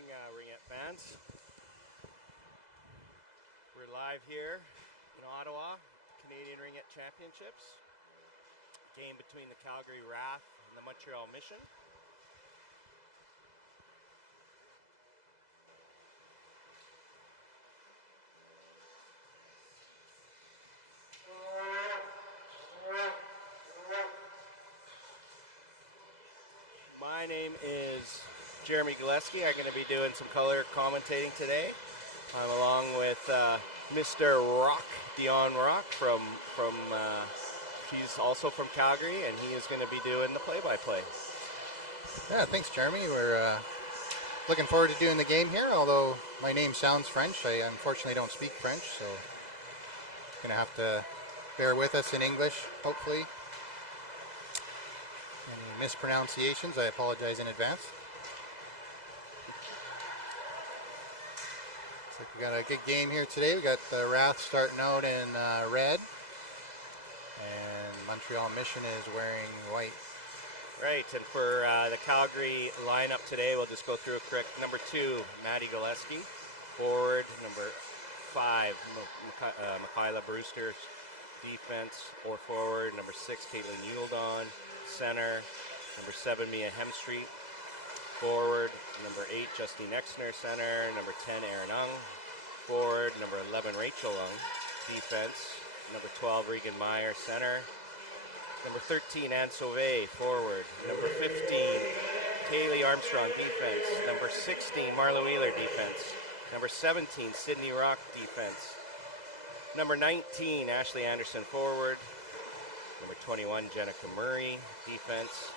morning, Ringette fans. We're live here in Ottawa, Canadian Ringette Championships. Game between the Calgary-RATH and the Montreal-Mission. My name is Jeremy Gillespie. I'm going to be doing some color commentating today. I'm along with Mr. Rock, Dion Rock from he's also from Calgary, and he is going to be doing the play-by-play. Yeah, thanks, Jeremy. We're looking forward to doing the game here, although my name sounds French. I unfortunately don't speak French, so going to have to bear with us in English, hopefully. Any mispronunciations, I apologize in advance. Looks like we got a good game here today. We got the RATH starting out in red, and Montreal-Mission is wearing white. Right, and for the Calgary lineup today, we'll just go through a quick. Number 2, Maddie Gillespie. Forward, number 5, Michaela Brewster. Defense or forward, number 6, Caitlin Yuldon. Center, number 7, Mia Hemstreet. Forward, number 8, Justine Exner. Center, number 10, Erin Ung. Forward, number 11, Rachel Ung. Defense, number 12, Regan Meyer. Center, number 13, Anne Sauvé. Forward, number 15, Kaylee Armstrong. Defense, number 16, Marla Wheeler. Defense, number 17, Sydney Rock. Defense, number 19, Ashley Anderson. Forward, number 21, Jenica Murray. Defense,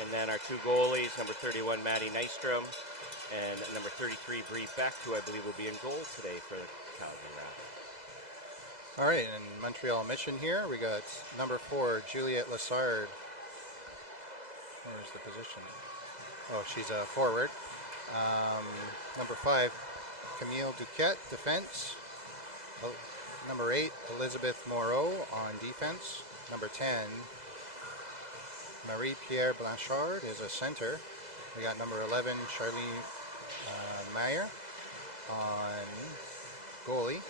and then our 2 goalies, number 31, Maddie Nystrom, and number 33, Bree Beck, who I believe will be in goal today for Calgary-RATH. All right, and Montreal-Mission here, we got number 4, Juliette Lassard. Where's the position? Oh, she's a forward. Number 5, Camille Duquette, defense. Oh, number 8, Elizabeth Moreau on defense. Number 10, Marie-Pierre Blanchard is a center. We got number 11, Charlene Meyer on goalie.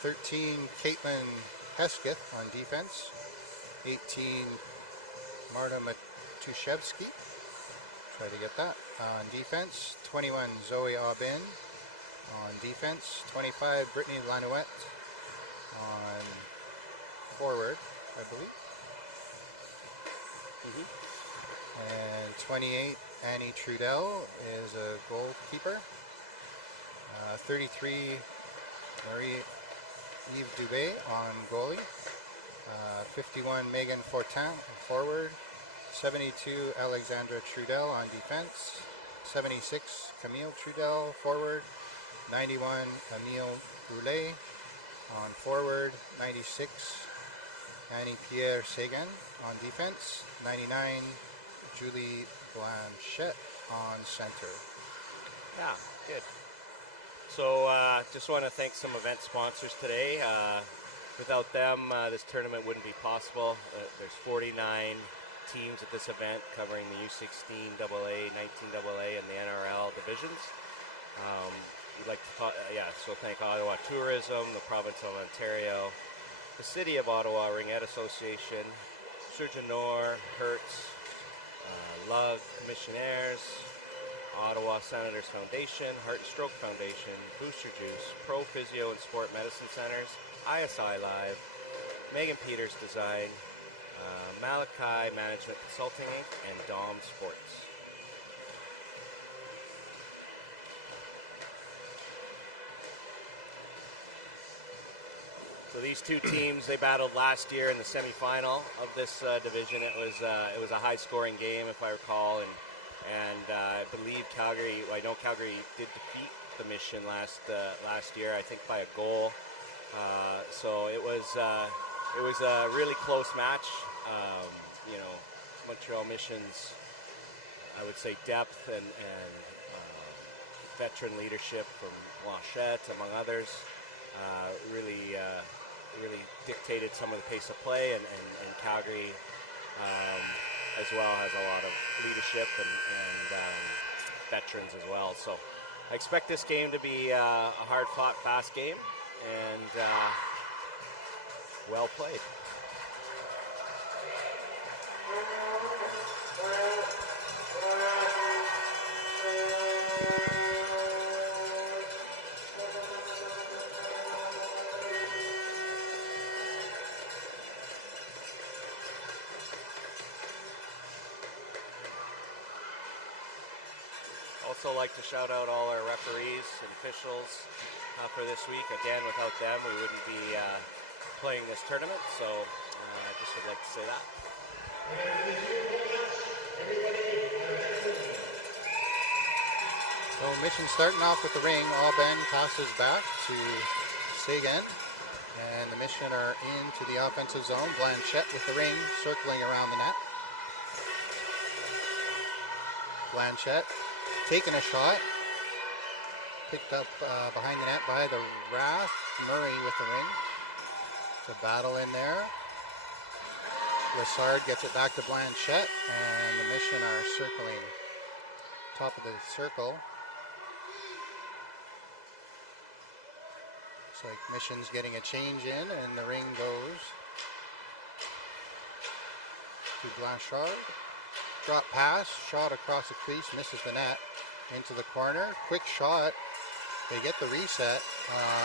13, Caitlin Hesketh on defense. 18, Marta Matuszewski. Try to get that on defense. 21, Zoe Aubin on defense. 25, Brittany Lanouette on forward, I believe. And 28, Annie Trudel is a goalkeeper. 33, Marie-Eve Dubé on goalie. 51, Megan Fortin forward. 72, Alexandra Trudel on defense. 76, Camille Trudel forward. 91, Emile Goulet on forward. 96, Annie-Pierre Sagan on defense. 99, Julie Blanchette on center. Yeah, good. So just want to thank some event sponsors today. Without them, this tournament wouldn't be possible. There's 49 teams at this event covering the U16, AA, 19AA, and the NRL divisions. We'd like to so thank Ottawa Tourism, the Province of Ontario, the City of Ottawa Ringette Association, Surgeon Nor, Hertz, Lug Commissionaires, Ottawa Senators Foundation, Heart and Stroke Foundation, Booster Juice, Pro Physio and Sport Medicine Centers, ISI Live, Megan Peters Design, Malachi Management Consulting Inc., and Dom Sports. So these 2 teams, they battled last year in the semifinal of this division. It was a high-scoring game, if I recall, and I believe Calgary. Well, I know Calgary did defeat the Mission last year, I think by a goal. So it was a really close match. Montreal-Mission's, I would say, depth and veteran leadership from Blanchette, among others, really dictated some of the pace of play, and Calgary as well has a lot of leadership and veterans as well. So I expect this game to be a hard-fought, fast game, and well played. Also like to shout out all our referees and officials for this week. Again, without them, we wouldn't be playing this tournament, so I just would like to say that. So Mission starting off with the ring. Alban passes back to Sagan, and the Mission are into the offensive zone. Blanchette with the ring, circling around the net. Blanchette taking a shot, picked up behind the net by the RATH. Murray with the ring. It's a battle in there. Lassard gets it back to Blanchette, and the Mission are circling top of the circle. Looks like Mission's getting a change in, and the ring goes to Blanchard. Drop pass, shot across the crease, misses the net, into the corner. Quick shot. They get the reset,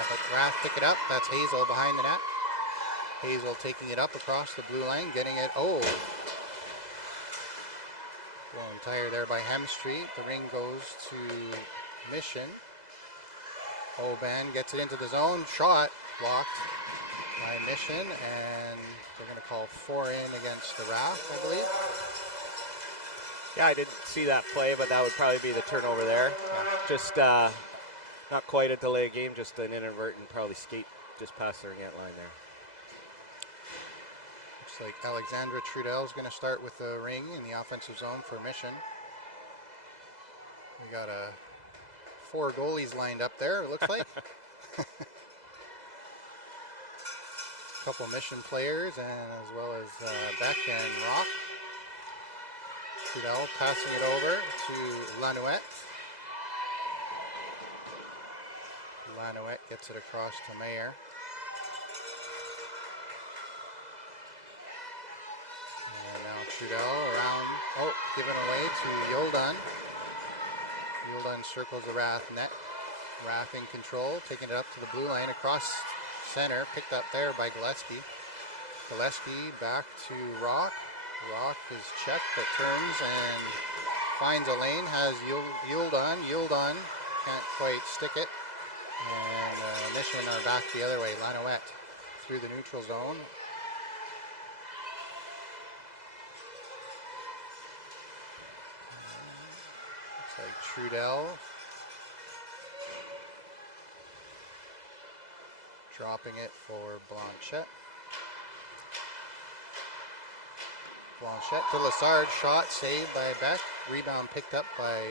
but RATH pick it up. That's Hazel behind the net. Hazel taking it up across the blue line, getting it. Oh! Blown tire there by Hemstreet. The ring goes to Mission. Oban gets it into the zone. Shot blocked by Mission, and they're going to call 4 in against the RATH, I believe. Yeah, I didn't see that play, but that would probably be the turnover there. Yeah. Just not quite a delay game, just an inadvertent probably skate just past the ring line there. Looks like Alexandra Trudel is going to start with the ring in the offensive zone for Mission. We got 4 goalies lined up there, it looks like. Couple Mission players, and as well as Beck and Rock. Trudel passing it over to Lanouette. Lanouette gets it across to Mayer. And now Trudel around, given away to Yoldan. Yoldan circles the RATH net. RATH in control, taking it up to the blue line across center, picked up there by Gillespie. Gillespie back to Rock. Rock is checked, but turns and finds a lane, has Yuldan. Yuldan can't quite stick it. And Mission are back the other way. Lanouette through the neutral zone. Looks like Trudel dropping it for Blanchette. Blanchette to Lassard, shot saved by Beck. Rebound picked up by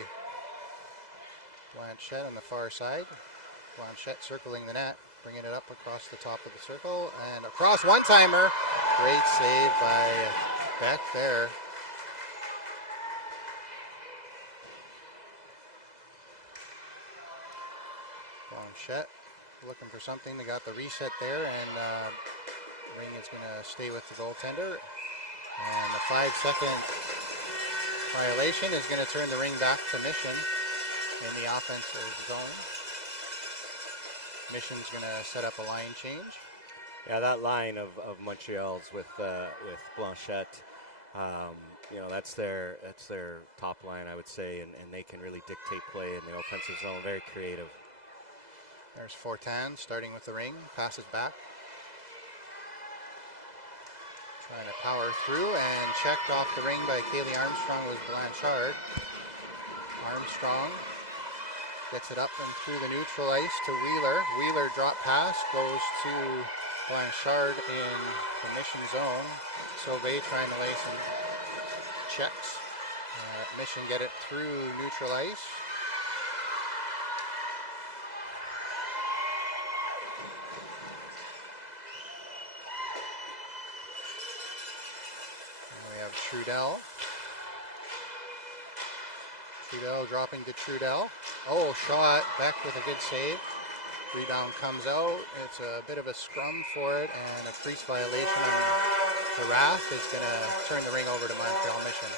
Blanchette on the far side. Blanchette circling the net, bringing it up across the top of the circle and across one-timer. Great save by Beck there. Blanchette looking for something. They got the reset there, and Ring is going to stay with the goaltender. And the 5-second violation is going to turn the ring back to Mission in the offensive zone. Mission's going to set up a line change. Yeah, that line of Montreal's with Blanchette, that's their top line, I would say, and they can really dictate play in the offensive zone. Very creative. There's Fortin starting with the ring, passes back. Trying to power through and checked off the ring by Kaylee Armstrong with Blanchard. Armstrong gets it up and through the neutral ice to Wheeler. Wheeler drop pass goes to Blanchard in the Mission zone. Sauvé trying to lay some checks. Mission get it through neutral ice. Trudel Trudel dropping to Trudel. Oh, shot. Beck with a good save. Rebound comes out. It's a bit of a scrum for it, and a crease violation on the RATH is going to turn the ring over to Montreal-Mission.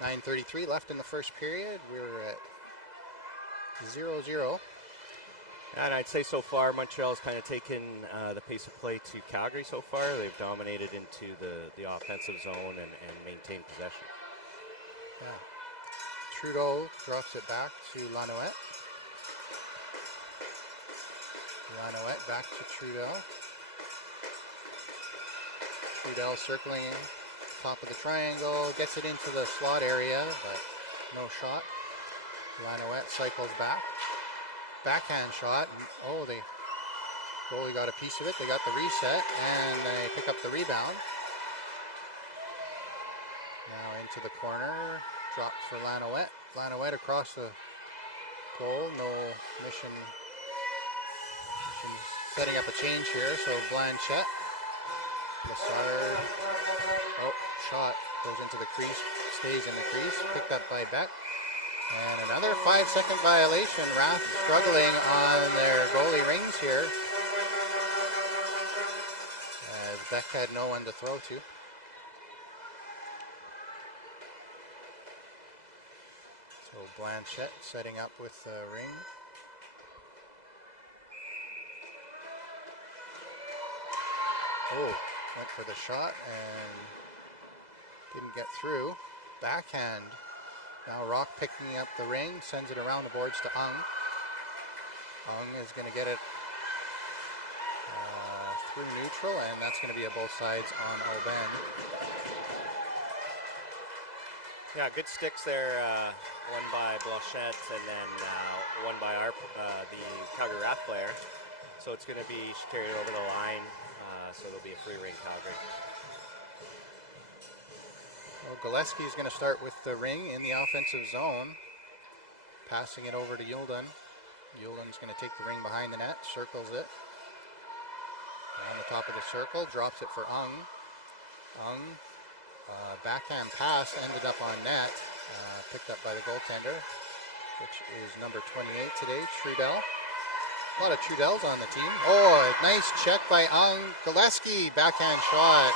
9:33 left in the first period. We're at 0-0. And I'd say so far Montreal's kind of taken the pace of play to Calgary so far. They've dominated into the offensive zone and maintained possession. Yeah. Trudeau drops it back to Lanouette. Lanouette back to Trudel. Trudel circling in, top of the triangle, gets it into the slot area, but no shot. Lanouette cycles back. Backhand shot. Oh, the goalie got a piece of it. They got the reset, and they pick up the rebound. Now into the corner. Drops for Lanouette. Lanouette across the goal. No Mission. Mission's setting up a change here, so Blanchette. Lassard. Oh, shot. Goes into the crease. Stays in the crease. Picked up by Beck. And another 5-second violation. RATH struggling on their goalie rings here, as Beck had no one to throw to. So Blanchette setting up with the ring. Oh, went for the shot and didn't get through. Backhand. Now Rock picking up the ring, sends it around the boards to Ung. Ung is going to get it through neutral, and that's going to be a both sides on Aubin. Yeah, good sticks there. One by Blanchette and then one by the Calgary-RATH player. So it's going to be carried over the line, so there'll be a free ring Calgary. Well, Gillespie is going to start with the ring in the offensive zone, passing it over to Yulden. Yulden's going to take the ring behind the net, circles it. On the top of the circle, drops it for Ung. Ung, backhand pass ended up on net, picked up by the goaltender, which is number 28 today, Trudel. A lot of Trudels on the team. Oh, a nice check by Ung. Gillespie, backhand shot.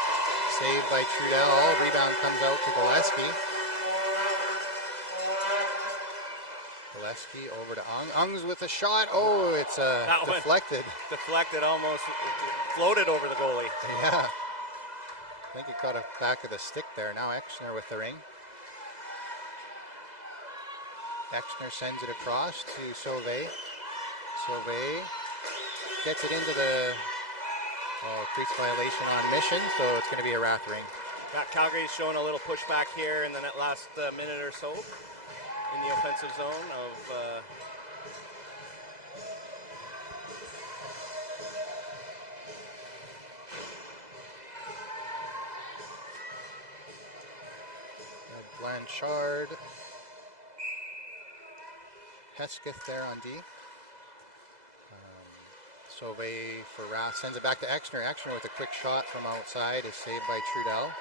Saved by Trudel. Rebound comes out to Gillespie. Gillespie over to Ung. Ung's with a shot. Oh, it's deflected. Deflected, almost floated over the goalie. Yeah. I think it caught a back of the stick there. Now Exner with the ring. Exner sends it across to Sauvé. Sauvé gets it into the crease violation on Mission, so it's going to be a RATH ring. Calgary's showing a little pushback here in the last minute or so in the offensive zone of Blanchard. Hesketh there on D. Sauvé for RATH sends it back to Exner. Exner with a quick shot from outside is saved by Trudel.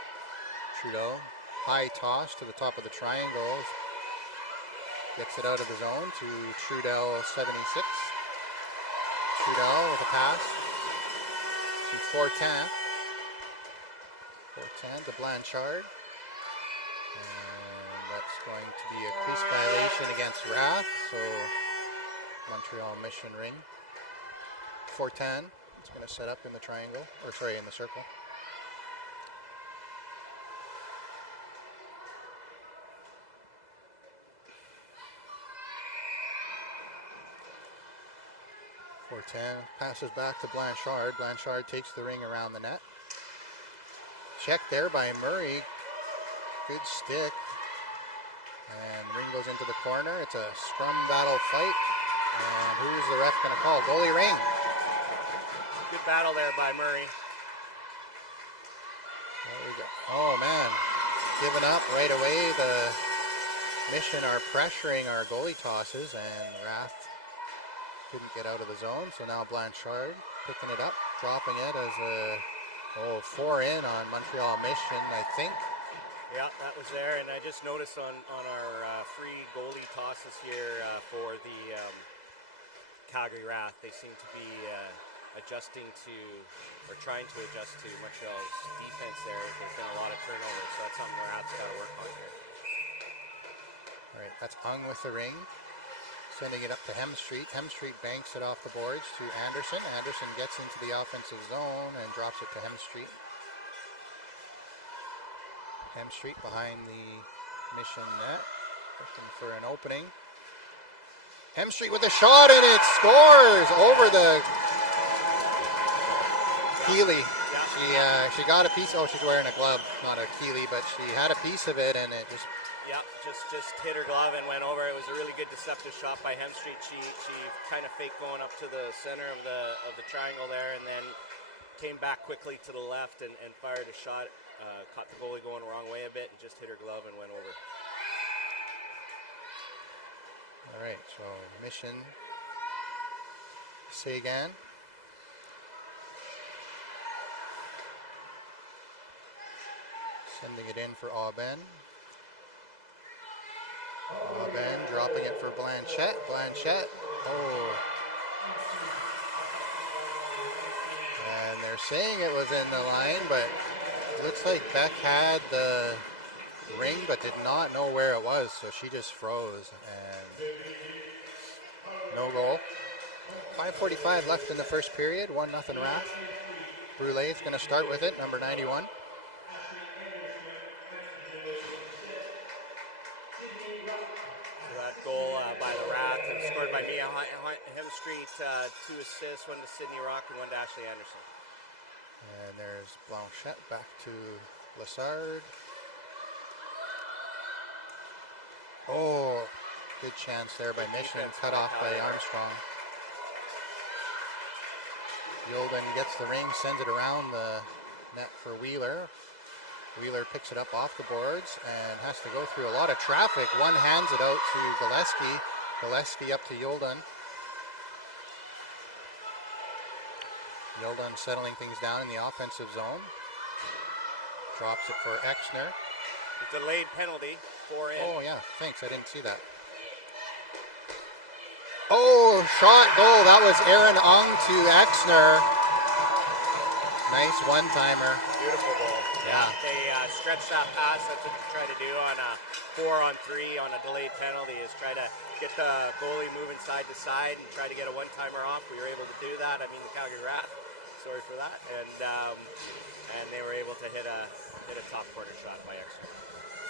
Trudel, high toss to the top of the triangle. Gets it out of the zone to Trudel 76. Trudel with a pass to 410. 410 to Blanchard. And that's going to be a crease violation against RATH. So Montreal-Mission ring. 410. It's going to set up in the triangle, or sorry, in the circle. Passes back to Blanchard. Blanchard takes the ring around the net. Check there by Murray. Good stick. And the ring goes into the corner. It's a scrum battle fight. And who's the ref going to call? Goalie ring. Good battle there by Murray. There we go. Oh man, giving up right away. The Mission are pressuring our goalie tosses, and RATH couldn't get out of the zone. So now Blanchard picking it up, dropping it as a 4 in on Montreal-Mission, I think. Yeah, that was there, and I just noticed on our free goalie toss this year for the Calgary-RATH, they seem to be adjusting to, or trying to adjust to Montreal's defense there. There's been a lot of turnovers, so that's something the RATH's got to work on here. All right, that's Ung with the ring. Sending it up to Hemstreet. Hemstreet banks it off the boards to Anderson. Anderson gets into the offensive zone and drops it to Hemstreet. Hemstreet behind the Mission net, looking for an opening. Hemstreet with a shot and it scores over the Keeley. Yeah. She got a piece. Oh, she's wearing a glove, not a Keeley, but she had a piece of it and it just. Yeah, just hit her glove and went over. It was a really good deceptive shot by Hemstreet. She kind of faked going up to the center of the triangle there, and then came back quickly to the left and fired a shot. Caught the goalie going the wrong way a bit and just hit her glove and went over. All right, so Mission Sagan. Sending it in for Aubin. Aubin dropping it for Blanchette. Blanchette. Oh. And they're saying it was in the line, but it looks like Beck had the ring but did not know where it was, so she just froze and no goal. 5:45 left in the first period, 1-0 RATH. Brulet's going to start with it, number 91. Goal by the RATH and scored by Mia Hemstreet, 2 assists, 1 to Sydney Rock and 1 to Ashley Anderson. And there's Blanchette back to Lassard. Oh, good chance there by Mission, cut off by Armstrong. Yolden gets the ring, sends it around the net for Wheeler. Wheeler picks it up off the boards and has to go through a lot of traffic. One hands it out to Gillespie. Gillespie up to Yolden. Yolden settling things down in the offensive zone. Drops it for Exner. Delayed penalty, 4 in. Oh yeah, thanks, I didn't see that. Oh, shot goal. That was Aaron Ung to Exner. Nice one-timer. Beautiful goal. Yeah. They stretch that pass. That's what you try to do on a 4-on-3 on a delayed penalty, is try to get the goalie moving side to side and try to get a one-timer off. We were able to do that. I mean, the Calgary-RATH, sorry for that. And they were able to hit a top corner shot by Exner.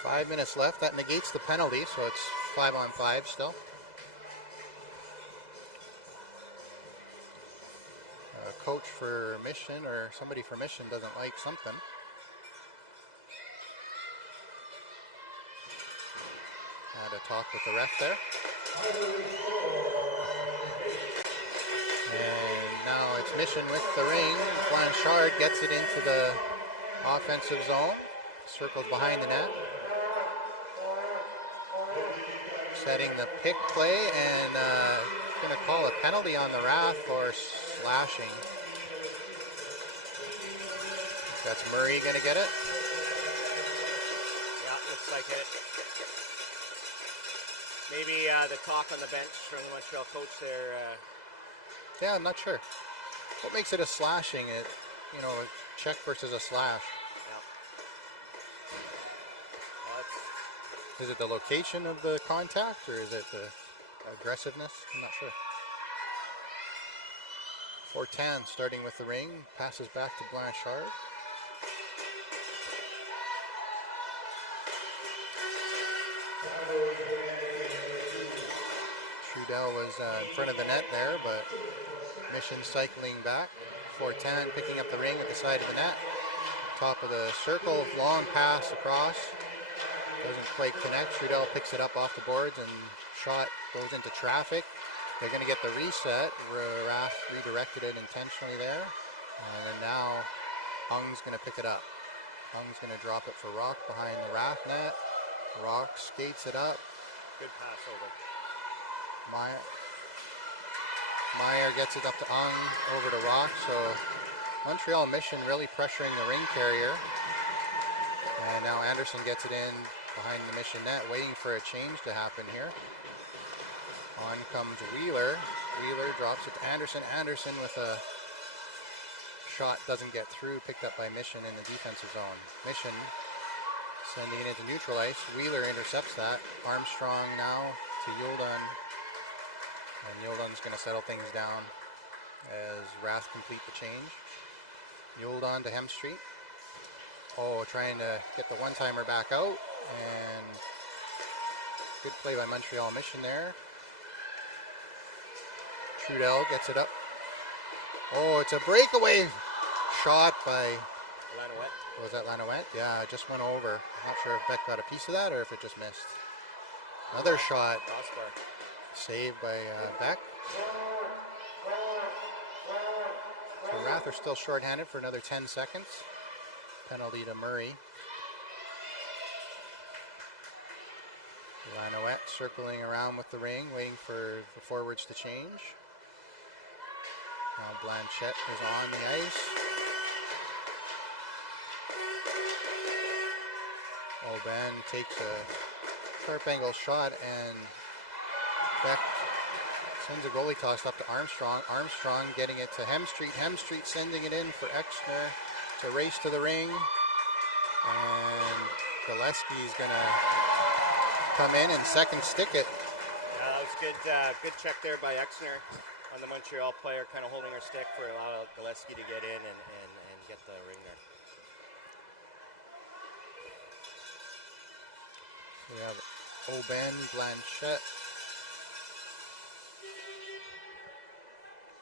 5 minutes left. That negates the penalty, so it's 5-on-5 still. Coach for Mission or somebody for Mission doesn't like something. Had a talk with the ref there. And now it's Mission with the ring. Blanchard gets it into the offensive zone. Circles behind the net. Setting the pick play and going to call a penalty on the RATH for slashing. That's Murray going to get it. Yeah, looks like it. Maybe the talk on the bench from the Montreal coach there. Yeah, I'm not sure. What makes it a slashing? It, you know, a check versus a slash. Yeah. Well, is it the location of the contact or is it the aggressiveness? I'm not sure. Fortin starting with the ring, passes back to Blanchard. Trudel was in front of the net there, but Mission cycling back. Fortin picking up the ring at the side of the net. Top of the circle, long pass across. Doesn't quite connect. Trudel picks it up off the boards and shot goes into traffic. They're going to get the reset. RATH redirected it intentionally there. And then now Ung's going to pick it up. Ung's going to drop it for Rock behind the RATH net. Rock skates it up. good pass over. Meyer gets it up to Ung, over to Rock. So Montreal-Mission really pressuring the ring carrier. And now Anderson gets it in behind the Mission net, waiting for a change to happen here. On comes Wheeler. Wheeler drops it to Anderson. Anderson with a shot doesn't get through, picked up by Mission in the defensive zone. Mission sending it into neutral ice. Wheeler intercepts that. Armstrong now to Yoldon. And Yoldon's going to settle things down as RATH complete the change. Yoldon to Hemstreet. Oh, trying to get the one-timer back out. And good play by Montreal-Mission there. Trudel gets it up. Oh, it's a breakaway shot by Lanouette. Was that Lanouette? Yeah, it just went over. I'm not sure if Beck got a piece of that or if it just missed. Another shot. Crossbar. Saved by Beck. So RATH are still shorthanded for another 10 seconds. Penalty to Murray. Lanouette circling around with the ring, waiting for the forwards to change. Now Blanchette is on the ice. Aubin takes a sharp angle shot and Beck sends a goalie toss up to Armstrong. Armstrong getting it to Hemstreet. Hemstreet sending it in for Exner to race to the ring. And Gillespie is going to come in and second stick it. Yeah, that was good. Good check there by Exner on the Montreal player, kind of holding her stick for a lot of Gillespie to get in and get the ring there. We have Aubin, Blanchette.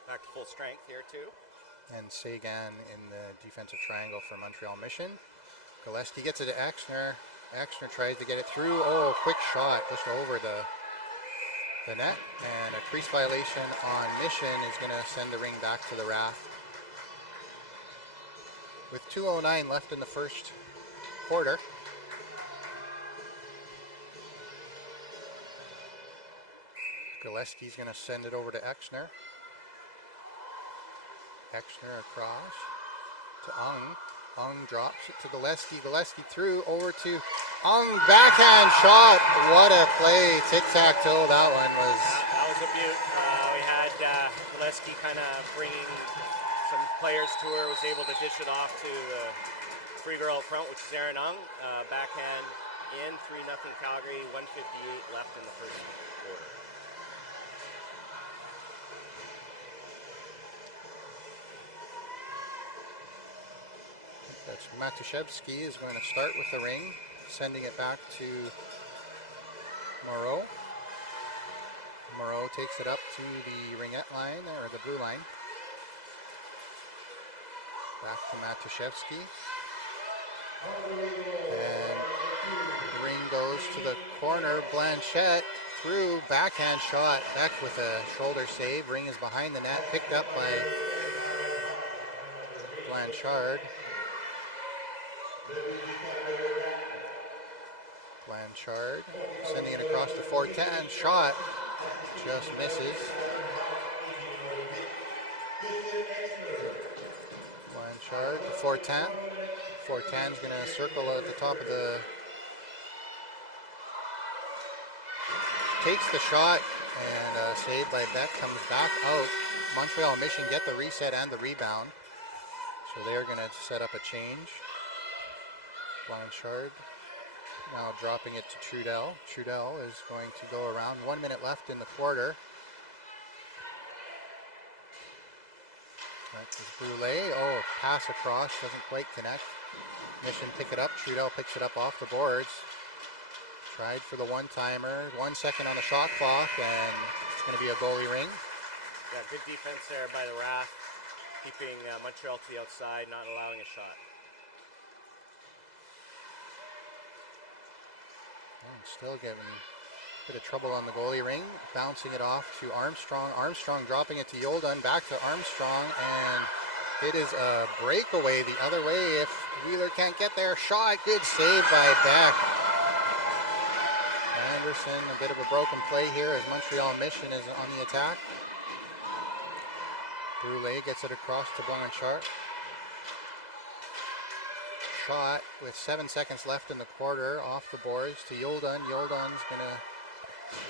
Back to full strength here too. And Sagan in the defensive triangle for Montreal-Mission. Gillespie gets it to Exner. Exner tries to get it through. Oh, quick shot just over the net. And a crease violation on Mission is going to send the ring back to the RATH. With 2:09 left in the first quarter. Gillespie's going to send it over to Exner. Exner across to Ung. Ung drops it to Gillespie. Gillespie through over to Ung. Backhand shot. What a play. Tic-tac-toe. That one was. That was a beaut. We had Gillespie kind of bringing some players to her. Was able to dish it off to the free girl up front, which is Erin Ung. Backhand in. 3-0 Calgary. 1:58 left in the first quarter. That's Matuszewski is going to start with the ring, sending it back to Moreau. Moreau takes it up to the ringette line, or the blue line. Back to Matuszewski. And the ring goes to the corner. Blanchette through, backhand shot. Beck with a shoulder save. Ring is behind the net, picked up by Blanchard. Blanchard sending it across to 410. Shot just misses. Blanchard to 410. 410's going to circle at the top of the. Takes the shot and saved by Beck, comes back out. Montreal-Mission get the reset and the rebound. So they're going to set up a change. Blanchard now dropping it to Trudel. Trudel is going to go around. 1 minute left in the quarter. That is Brule. Oh, pass across, doesn't quite connect. Mission pick it up. Trudel picks it up off the boards. Tried for the one-timer. 1 second on the shot clock, and it's going to be a goalie ring. Yeah, good defense there by the RATH, keeping Montreal to the outside, not allowing a shot. Still getting a bit of trouble on the goalie ring. Bouncing it off to Armstrong. Armstrong dropping it to Yoldon. Back to Armstrong. And it is a breakaway the other way if Wheeler can't get there. Shot. Good save by Beck. Anderson, a bit of a broken play here as Montreal-Mission is on the attack. Brule gets it across to Blanchard. shot with 7 seconds left in the quarter off the boards to Yoldan. Yoldan's going to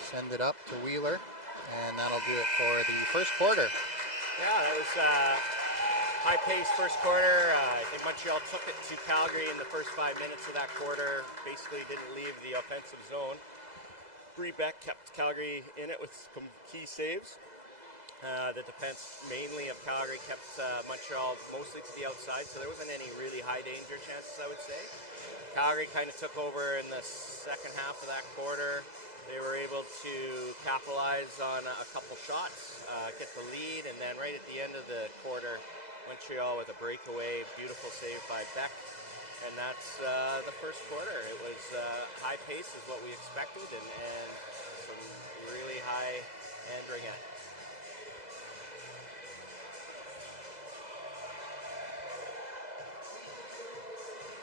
send it up to Wheeler, and that'll do it for the first quarter. Yeah, that was high-paced first quarter. I think Montreal took it to Calgary in the first 5 minutes of that quarter. Basically didn't leave the offensive zone. Bree Beck kept Calgary in it with some key saves. The defense, mainly of Calgary, kept Montreal mostly to the outside, so there wasn't any really high danger chances, I would say. Calgary kind of took over in the second half of that quarter. They were able to capitalize on a couple shots, get the lead, and then right at the end of the quarter, Montreal with a breakaway, beautiful save by Beck, and that's the first quarter. It was high pace is what we expected, and some really high end ringette.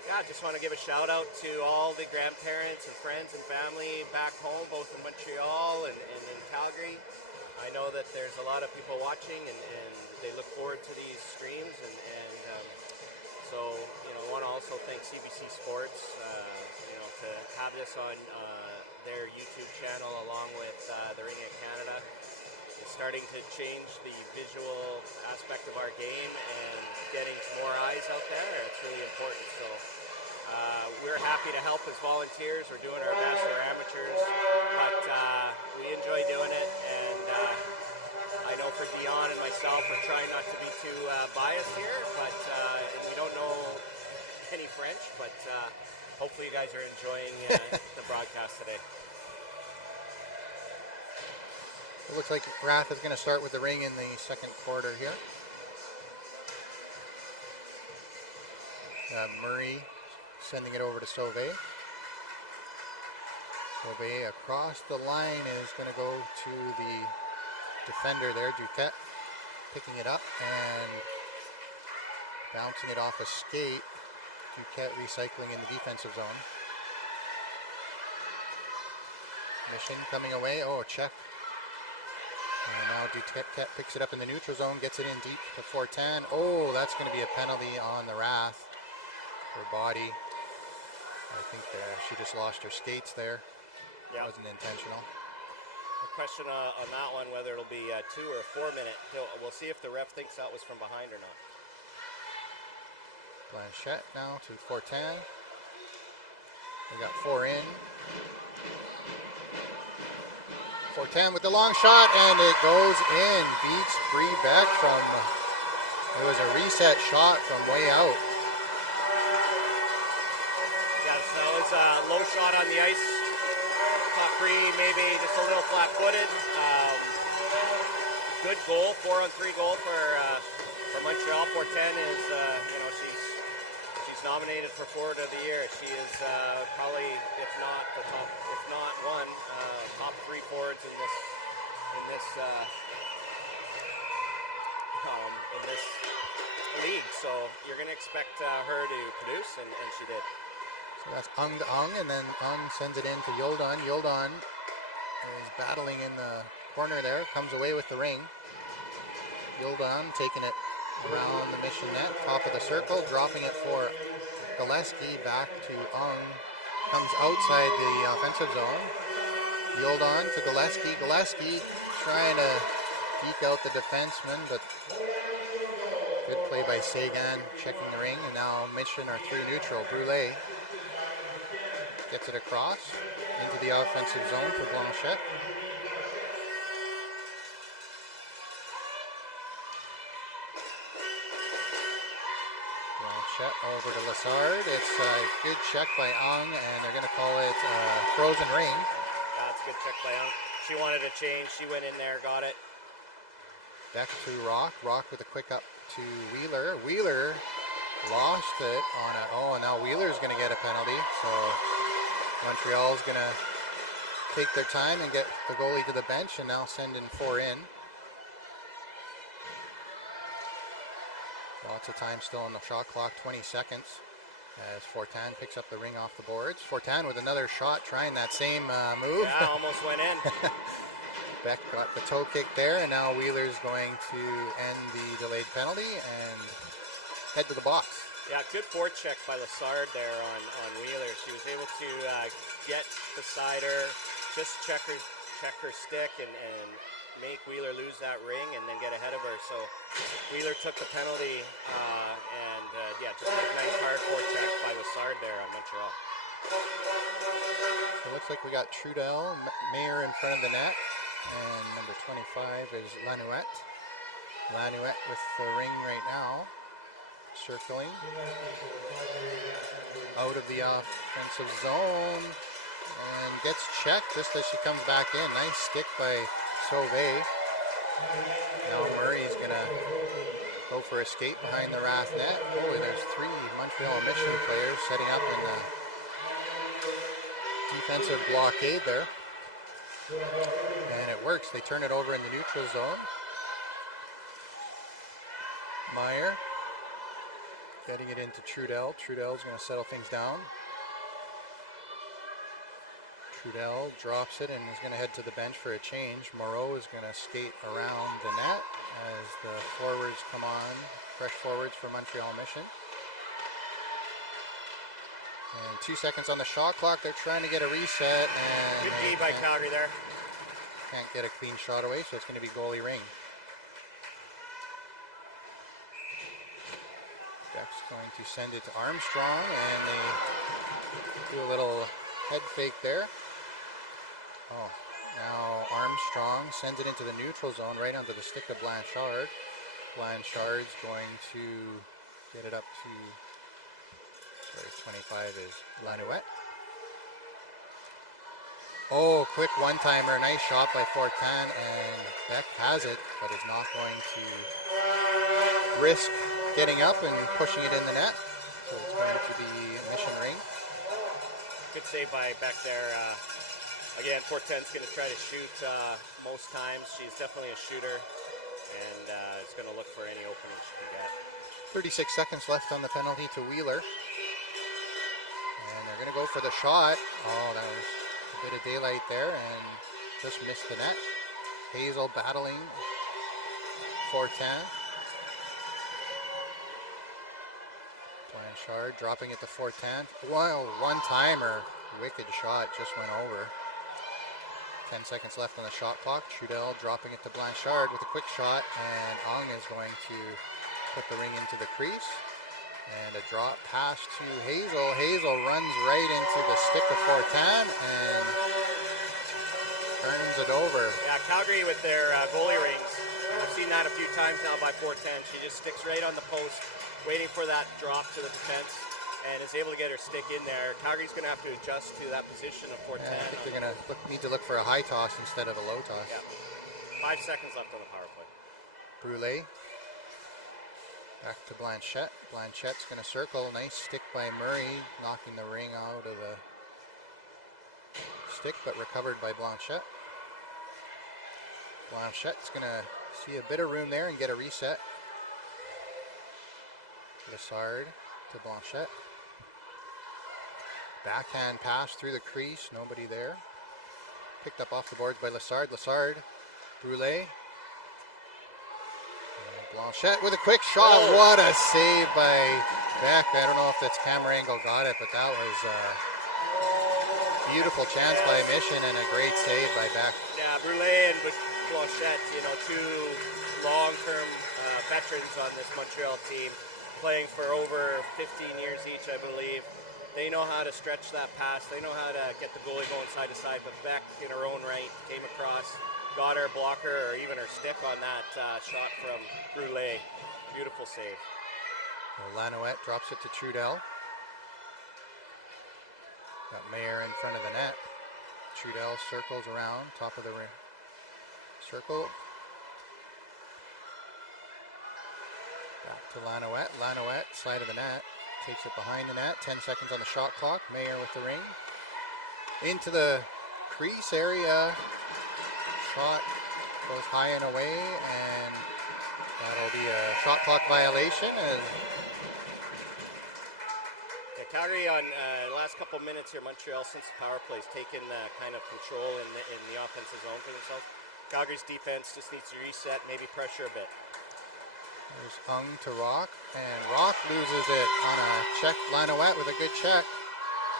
Yeah, I just want to give a shout out to all the grandparents and friends and family back home, both in Montreal and in Calgary. I know that there's a lot of people watching, and they look forward to these streams, and so, you know, I want to also thank CBC Sports, you know, to have this on their YouTube channel along with the Ring of Canada. It's starting to change the visual aspect of our game and getting more eyes out there. It's really important. So we're happy to help as volunteers. We're doing our best. We're amateurs, but we enjoy doing it. And I know for Dion and myself, we're trying not to be too biased here, but and we don't know any French, but hopefully you guys are enjoying the broadcast today. It looks like RATH is going to start with the Ring in the second quarter here. Murray sending it over to Sauvé. Sauvé across the line is going to go to the defender there, Duquette, picking it up and bouncing it off a skate. Duquette recycling in the defensive zone. Mission coming away. Oh, check. And now Duquette picks it up in the neutral zone, gets it in deep to Fortin. Oh, that's going to be a penalty on the RATH for body. I think she just lost her skates there. Yep. Wasn't intentional. A question on that one, whether it'll be 2 or 4 minute. We'll see if the ref thinks that was from behind or not. Blanchette now to Fortin. We got 4 in. Fortin with the long shot, and it goes in. Beats Bree Beck from, it was a reset shot from way out. Yeah, so it's a low shot on the ice. Caught Bree maybe just a little flat-footed. Good goal, 4-on-3 goal for Montreal. Fortin is, you know, she's nominated for Forward of the Year. She is probably, if not the top, if not one, top 3 forwards in this league. So you're going to expect her to produce, and she did. So that's Ung to Ung, and then Ung sends it in to Yoldan. Yoldan is battling in the corner there, comes away with the ring. Yoldan taking it around the Mission net, top of the circle, dropping it for Gillespie, back to Ung, comes outside the offensive zone. Yoldan to Gillespie. Gillespie trying to eke out the defenseman, but good play by Sagan, checking the ring, and now Mission are through neutral. Brûlé gets it across into the offensive zone for Blanchette. Blanchette over to Lassard. It's a good check by Ung, and they're going to call it frozen ring. That's a good check by Ung. She wanted a change. She went in there, got it. Back to Rock. Rock with a quick up to Wheeler. Wheeler lost it on a, oh, and now Wheeler's going to get a penalty. So Montreal's going to take their time and get the goalie to the bench, and now send in 4 in. Lots of time still on the shot clock, 20 seconds, as Fortin picks up the ring off the boards. Fortin with another shot, trying that same move. Yeah, almost went in. Beck got the toe kick there, and now Wheeler's going to end the delayed penalty and head to the box. Yeah, good forecheck by Lassard there on Wheeler. She was able to get beside her, just check her stick and make Wheeler lose that ring and then get ahead of her. So Wheeler took the penalty and just a nice hard forecheck by Lassard there on Montreal. It looks like we got Trudel, Mayer in front of the net, and number 25 is Lanouette. Lanouette with the ring right now, circling. Out of the offensive zone, and gets checked just as she comes back in. Nice stick by Sauvé. Now Murray's gonna go for a skate behind the RATH net. Oh, there's 3 Montreal-Mission players setting up in the defensive blockade there. And it works. They turn it over in the neutral zone. Meyer getting it into Trudel. Trudel's going to settle things down. Trudel drops it and is going to head to the bench for a change. Moreau is going to skate around the net as the forwards come on. Fresh forwards for Montreal-Mission. And 2 seconds on the shot clock. They're trying to get a reset. And good D by Calgary there. Can't get a clean shot away, so it's going to be goalie Ring. Beck's going to send it to Armstrong, and they do a little head fake there. Oh, now Armstrong sends it into the neutral zone, right onto the stick of Blanchard. Blanchard's going to get it up to, 25 is Lanouette. Oh, quick one-timer, nice shot by Fortin, and Beck has it, but is not going to risk getting up and pushing it in the net. So it's going to be Mission Ring. Good save by Beck there. Again, Fortin's going to try to shoot most times. She's definitely a shooter, and is going to look for any opening she can get. 36 seconds left on the penalty to Wheeler. And they're going to go for the shot. Oh, that was a bit of daylight there and just missed the net. Hazel battling Fortin. Blanchard dropping it to Fortin. Wow, one-timer. Wicked shot, just went over. 10 seconds left on the shot clock. Trudel dropping it to Blanchard with a quick shot, and Ong is going to put the ring into the crease. And a drop pass to Hazel. Hazel runs right into the stick of Fortin and turns it over. Yeah, Calgary with their goalie rings. I've seen that a few times now by Fortin. She just sticks right on the post, waiting for that drop to the defense, and is able to get her stick in there. Calgary's going to have to adjust to that position of Fortin. Yeah, I think they're going to need to look for a high toss instead of a low toss. Yeah. 5 seconds left on the power play. Brulé. Back to Blanchette. Blanchette's going to circle. Nice stick by Murray, knocking the ring out of the stick, but recovered by Blanchette. Blanchette's going to see a bit of room there and get a reset. Lassard to Blanchette. Backhand pass through the crease. Nobody there. Picked up off the boards by Lassard. Lassard. Brulé. Blanchette with a quick shot. Oh. What a save by Beck. I don't know if that's camera angle got it, but that was a beautiful chance by Mission and a great save by Beck. Yeah, Brulé and Blanchette, two long-term veterans on this Montreal team, playing for over 15 years each, I believe. They know how to stretch that pass. They know how to get the goalie going side to side, but Beck, in her own right, came across, got her blocker or even her stick on that shot from Brulé. Beautiful save. Lanouette drops it to Trudel. Got Mayer in front of the net. Trudel circles around, top of the ring. Circle. Back to Lanouette. Lanouette, side of the net. Takes it behind the net. 10 seconds on the shot clock. Mayer with the ring. Into the crease area. Shot goes high and away, and that'll be a shot clock violation. Yeah, Calgary on the last couple minutes here, Montreal, since the power play, has taken kind of control in the offensive zone for themselves. Calgary's defense just needs to reset, maybe pressure a bit. There's Ung to Rock, and Rock loses it on a check. Lanouette with a good check.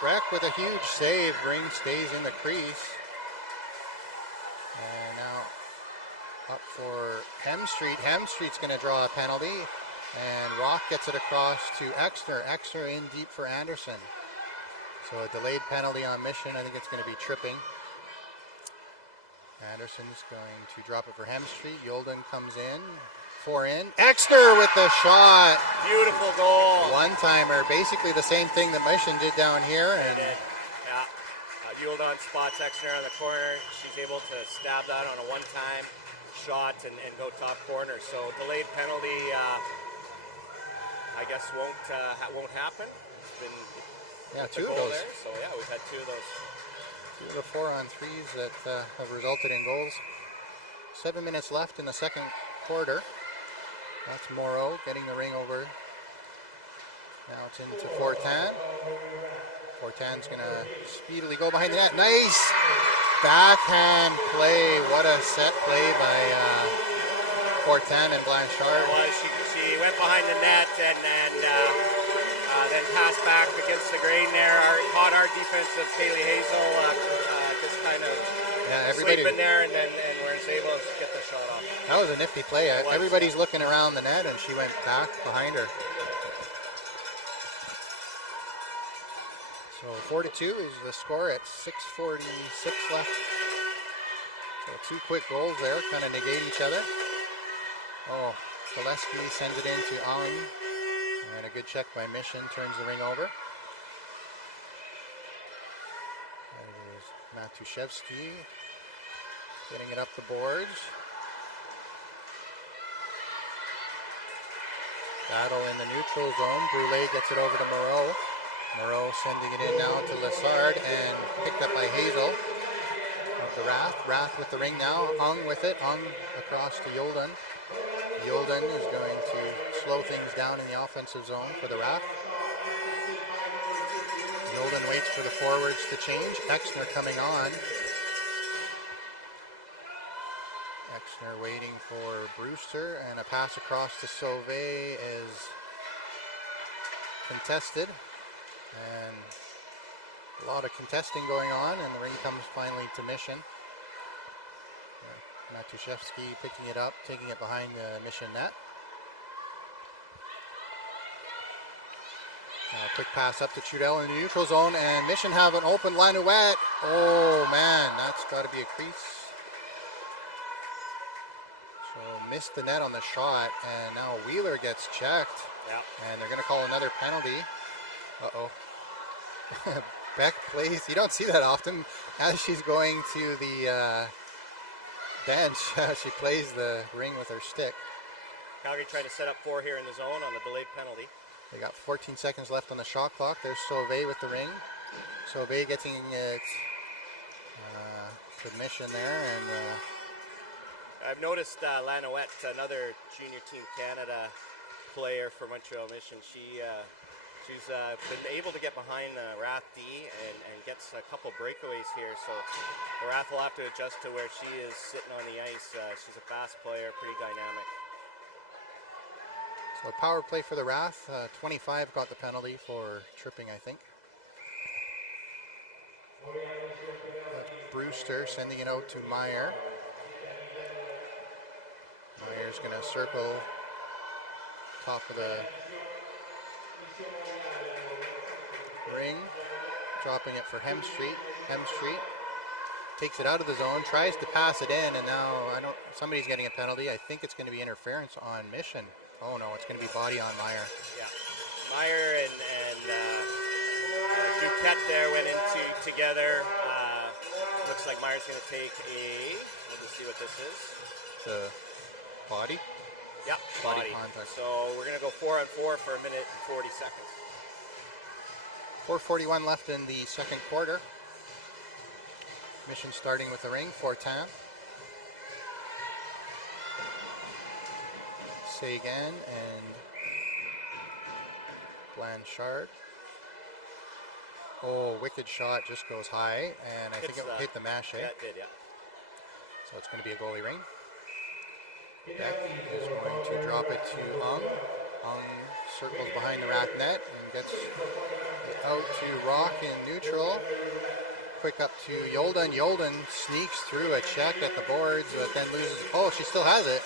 Breck with a huge save. Ring stays in the crease. And now up for Hemstreet. Hemstreet's going to draw a penalty, and Rock gets it across to Exner. Exner in deep for Anderson. So a delayed penalty on Mission. I think it's going to be tripping. Anderson's going to drop it for Hemstreet. Yolden comes in. 4 in. Exner with the shot. Beautiful goal. One-timer. Basically the same thing that Mission did down here. And yeah. Yolden spots Exner on the corner. She's able to stab that on a one-time shot and go top corner. So delayed penalty, I guess won't happen. It's been two of those. There. So yeah, we've had 2 of those. 2 of the 4-on-3s that have resulted in goals. 7 minutes left in the second quarter. That's Moreau getting the ring over. Now it's into Fortin. Fortin's going to speedily go behind the net. Nice backhand play. What a set play by Fortin and Blanchard. It was. She went behind the net and then passed back against the grain there. Caught our defensive Kaylee Hazel just kind of sleeping there, and we're able to get the shot off. That was a nifty play. Everybody's looking around the net, and she went back behind her. So 4-2 is the score at 6:46 left. So 2 quick goals there, kind of negate each other. Oh, Gillespie sends it in to Allen. And a good check by Mission, turns the ring over. There's Matuszewski getting it up the boards. Battle in the neutral zone. Brule gets it over to Moreau. Moreau sending it in now to Lessard and picked up by Hazel of the Rath. Rath with the ring now. Ung with it. Ung across to Yolden. Yolden is going to slow things down in the offensive zone for the Rath. Yolden waits for the forwards to change. Exner coming on. Exner waiting for Brewster, and a pass across to Sauvé is contested. And a lot of contesting going on, and the ring comes finally to Mission. Matuszewski picking it up, taking it behind the Mission net. Quick pass up to Trudel in the neutral zone, and Mission have an open Lanouette. Oh man, that's got to be a crease. So missed the net on the shot, and now Wheeler gets checked. Yep. And they're going to call another penalty. Uh-oh. Beck plays, you don't see that often, as she's going to the bench, she plays the ring with her stick. Calgary trying to set up 4 here in the zone on the delayed penalty. They got 14 seconds left on the shot clock. There's Sauvé with the ring. Sauvé getting it submission there, and I've noticed Lanouette, another Junior Team Canada player for Montreal-Mission. She's been able to get behind Rath D and gets a couple breakaways here. So the Rath will have to adjust to where she is sitting on the ice. She's a fast player, pretty dynamic. so a power play for the Rath. 25 got the penalty for tripping, I think. That's Brewster sending it out to Meyer. Meyer's going to circle top of the ring, dropping it for Hemstreet. Hemstreet takes it out of the zone, tries to pass it in, and now somebody's getting a penalty. I think it's going to be interference on Mission. Oh no, it's going to be body on Meyer. Yeah, Meyer and Duquette there went into together. Looks like Meyer's going to take we'll just see what this is. The body? Yeah, body contact. So we're going to go 4-on-4 for 1 minute and 40 seconds. 4:41 left in the second quarter. Mission starting with the ring, Fortin. Sagan and Blanchard. Oh, wicked shot, just goes high, and I think it hit the mache. Yeah, it did, yeah. So it's going to be a goalie ring. Beck is going to drop it to Ung. Ung circles behind the RATH net and gets it out to Rock in neutral. Quick up to Yolden. Yolden sneaks through a check at the boards, but then loses. Oh, she still has it.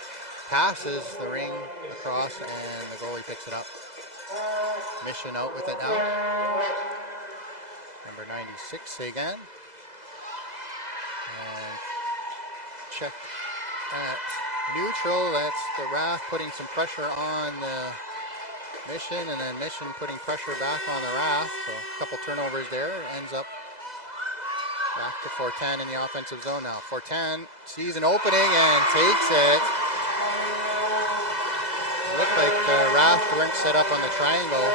Passes the ring across, and the goalie picks it up. Mission out with it now. Number 96, Sagan. And check at neutral. That's the RATH putting some pressure on the Mission, and then Mission putting pressure back on the RATH. So a couple turnovers there. Ends up back to Fortin in the offensive zone now. Fortin sees an opening and takes it. Looked like the RATH weren't set up on the triangle.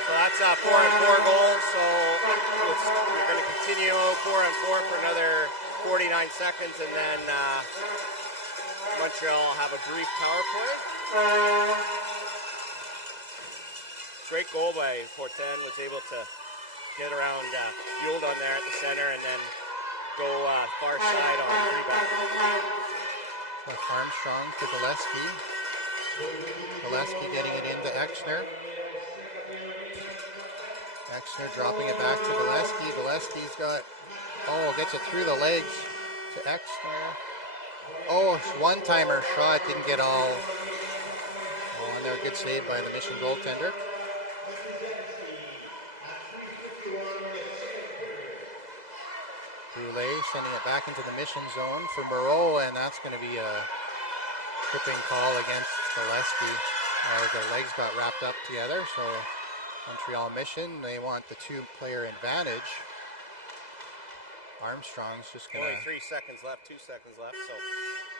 So that's a 4-on-4 goal. So we're going to continue 4-on-4 for another 49 seconds, and then Montreal will have a brief power play. Great goal by Fortin. Was able to get around Yuld on there at the center, and then go far side on the rebound. With Armstrong to Gillespie. Gillespie getting it into Exner. Exner dropping it back to Gillespie. Gillespie's got, gets it through the legs to Exner. Oh, one-timer shot, didn't get all. Oh, and there, good save by the Mission goaltender. Brule sending it back into the Mission zone for Moreau, and that's going to be a tripping call against Gillespie as their legs got wrapped up together. So Montreal-Mission, they want the two-player advantage. Armstrong's just going to... Only 3 seconds left, 2 seconds left, so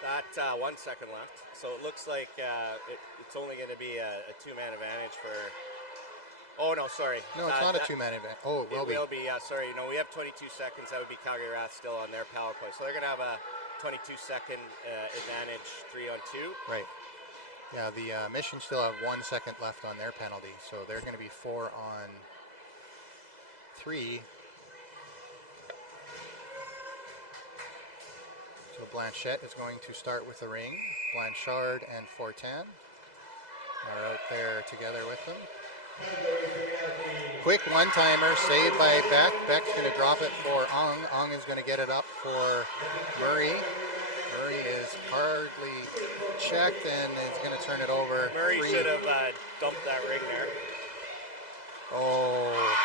that 1 second left. So it looks like it's only going to be a two-man advantage for... Oh, no, sorry. No, it's not a two-man advantage. Oh, it will be. It will be, sorry. No, we have 22 seconds. That would be Calgary-RATH still on their power play. So they're going to have a 22-second advantage 3-on-2. Right. Yeah, the Mission still have 1 second left on their penalty, so they're going to be 4-on-3. So Blanchette is going to start with the ring. Blanchard and Fortin are out there together with them. Quick one-timer saved by Beck. Beck's going to drop it for Ung. Ung is going to get it up for Murray. Murray is hardly checked and is going to turn it over. Murray should have dumped that ring there. Oh.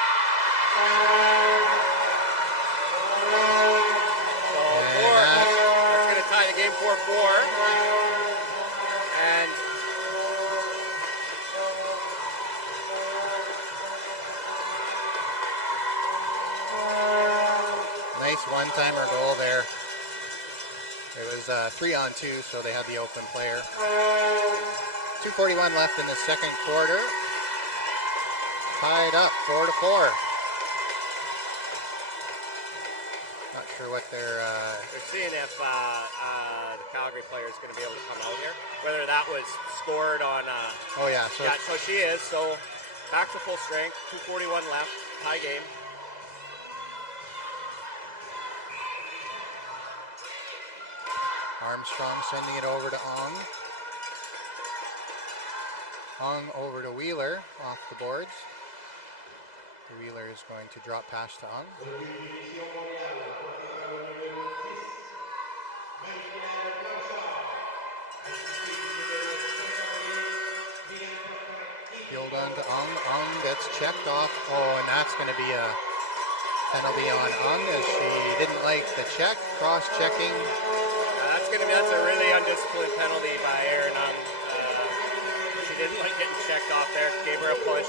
So that's going to tie the game 4-4. And nice one-timer goal there. It was 3-on-2, so they had the open player. 2:41 left in the second quarter. Tied up, 4-4. Not sure what they're seeing if the Calgary player is going to be able to come out here. Whether that was scored on... oh, yeah. So, yeah, so she is. So back to full strength. 2:41 left. Tie game. Armstrong sending it over to Ong. Ong over to Wheeler off the boards. The Wheeler is going to drop pass to Ong. Field on to Ong. Ong gets checked off. Oh, and that's going to be a penalty on Ong as she didn't like the check. Cross-checking. That's a really undisciplined penalty by Aaron Ung. She didn't like getting checked off there. Gave her a push.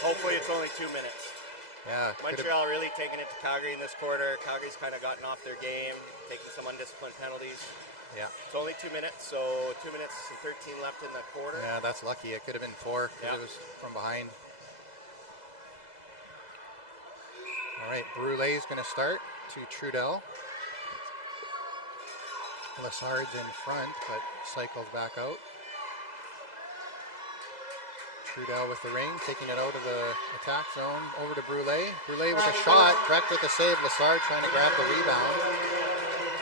Hopefully it's only 2 minutes. Yeah. Montreal really taking it to Calgary in this quarter. Calgary's kind of gotten off their game, taking some undisciplined penalties. Yeah. It's only 2 minutes, so 2 minutes and 13 left in the quarter. Yeah, that's lucky. It could have been 4 because it was from behind. All right, Brulet's going to start to Trudel. Lassard's in front, but cycles back out. Trudel with the ring, taking it out of the attack zone, over to Brule. Brule with a shot, Breck with a save. Lassard trying to grab the rebound.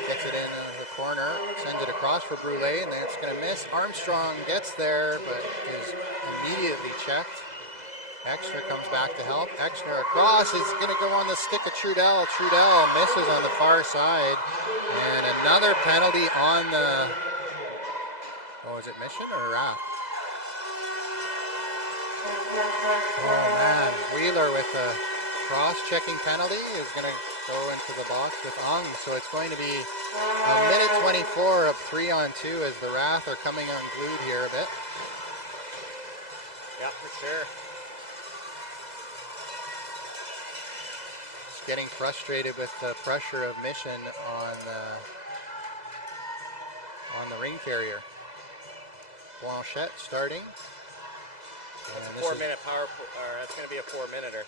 Gets it in the corner, sends it across for Brule, and that's going to miss. Armstrong gets there, but is immediately checked. Exner comes back to help. Exner across is going to go on the stick of Trudell. Trudell misses on the far side. And another penalty on the, oh, is it Mission or RATH? Oh man, Wheeler with a cross-checking penalty is going to go into the box with Ung. So it's going to be a minute 24 of 3-on-2 as the RATH are coming unglued here a bit. Yeah, for sure. Getting frustrated with the pressure of Mission on the ring carrier. Blanchette starting. That's a 4-minute power, or that's going to be a 4-minute-er.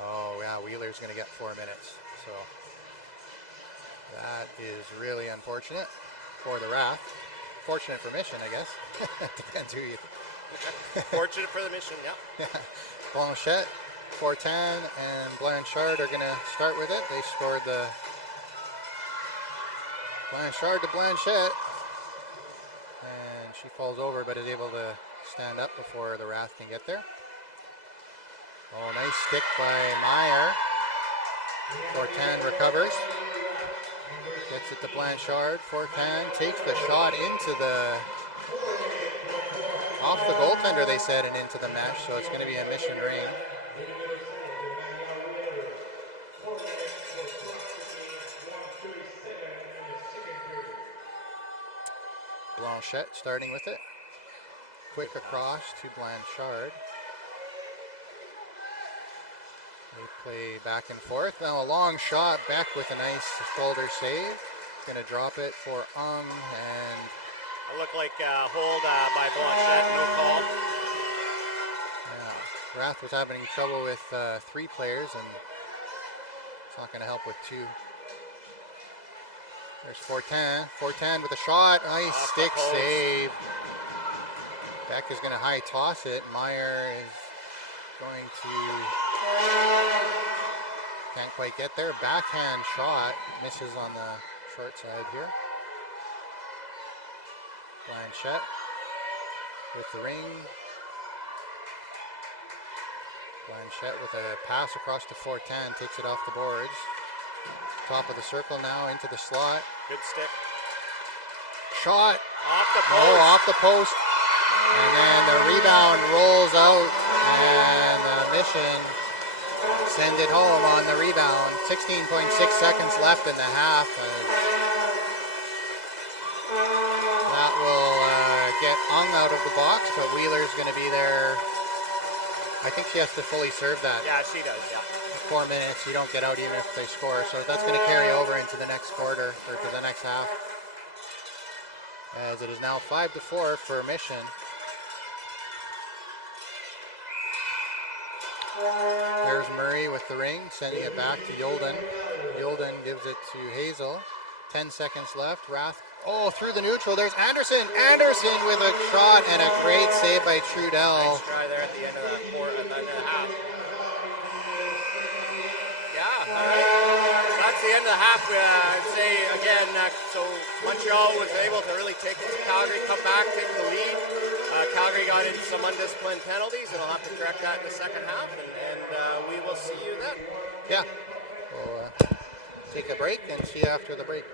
Oh yeah, Wheeler's going to get 4 minutes. So that is really unfortunate for the RATH. Fortunate for Mission, I guess. Depends who you. Fortunate for the Mission, yeah. Blanchette, Fortin, and Blanchard are going to start with it. They scored the Blanchard to Blanchette. And she falls over, but is able to stand up before the RATH can get there. Oh, nice stick by Meyer. Fortin recovers. Gets it to Blanchard. Fortin takes the shot into the, off the goaltender, they said, and into the mesh, so it's going to be a Mission ring. Blanchette starting with it. Quick across to Blanchard. They play back and forth. Now a long shot. Beck with a nice shoulder save. Going to drop it for Ung, and It looked like hold by Blanchette, no call. yeah, RATH was having trouble with 3 players, and it's not going to help with 2. There's Fortin. Fortin with a shot. Nice stick save. Beck is going to high toss it. Meyer is going to, can't quite get there. Backhand shot. Misses on the short side here. Blanchette with the ring. Blanchette with a pass across to Fortin. Takes it off the boards. Top of the circle now into the slot. Good stick. Shot. Off the post. Oh, off the post. And then the rebound rolls out, and Mission send it home on the rebound. 16.6 seconds left in the half. That will get Ung out of the box, but Wheeler's going to be there. I think she has to fully serve that. Yeah, she does, yeah. 4 minutes, you don't get out even if they score. So that's going to carry over into the next quarter, or to the next half. As it is now 5-4 for Mission. There's Murray with the ring, sending it back to Yolden. Yolden gives it to Hazel. 10 seconds left. RATH, oh, through the neutral. There's Anderson. Anderson with a shot and a great save by Trudell. Nice try there at the end of the quarter, at the end of the half. Yeah, all right. That's the end of the half. I'd say again, so Montreal was able to really take it to Calgary, come back, take the lead. Calgary got into some undisciplined penalties, and they'll have to correct that in the second half, and we will see you then. Yeah, we'll take a break and see you after the break.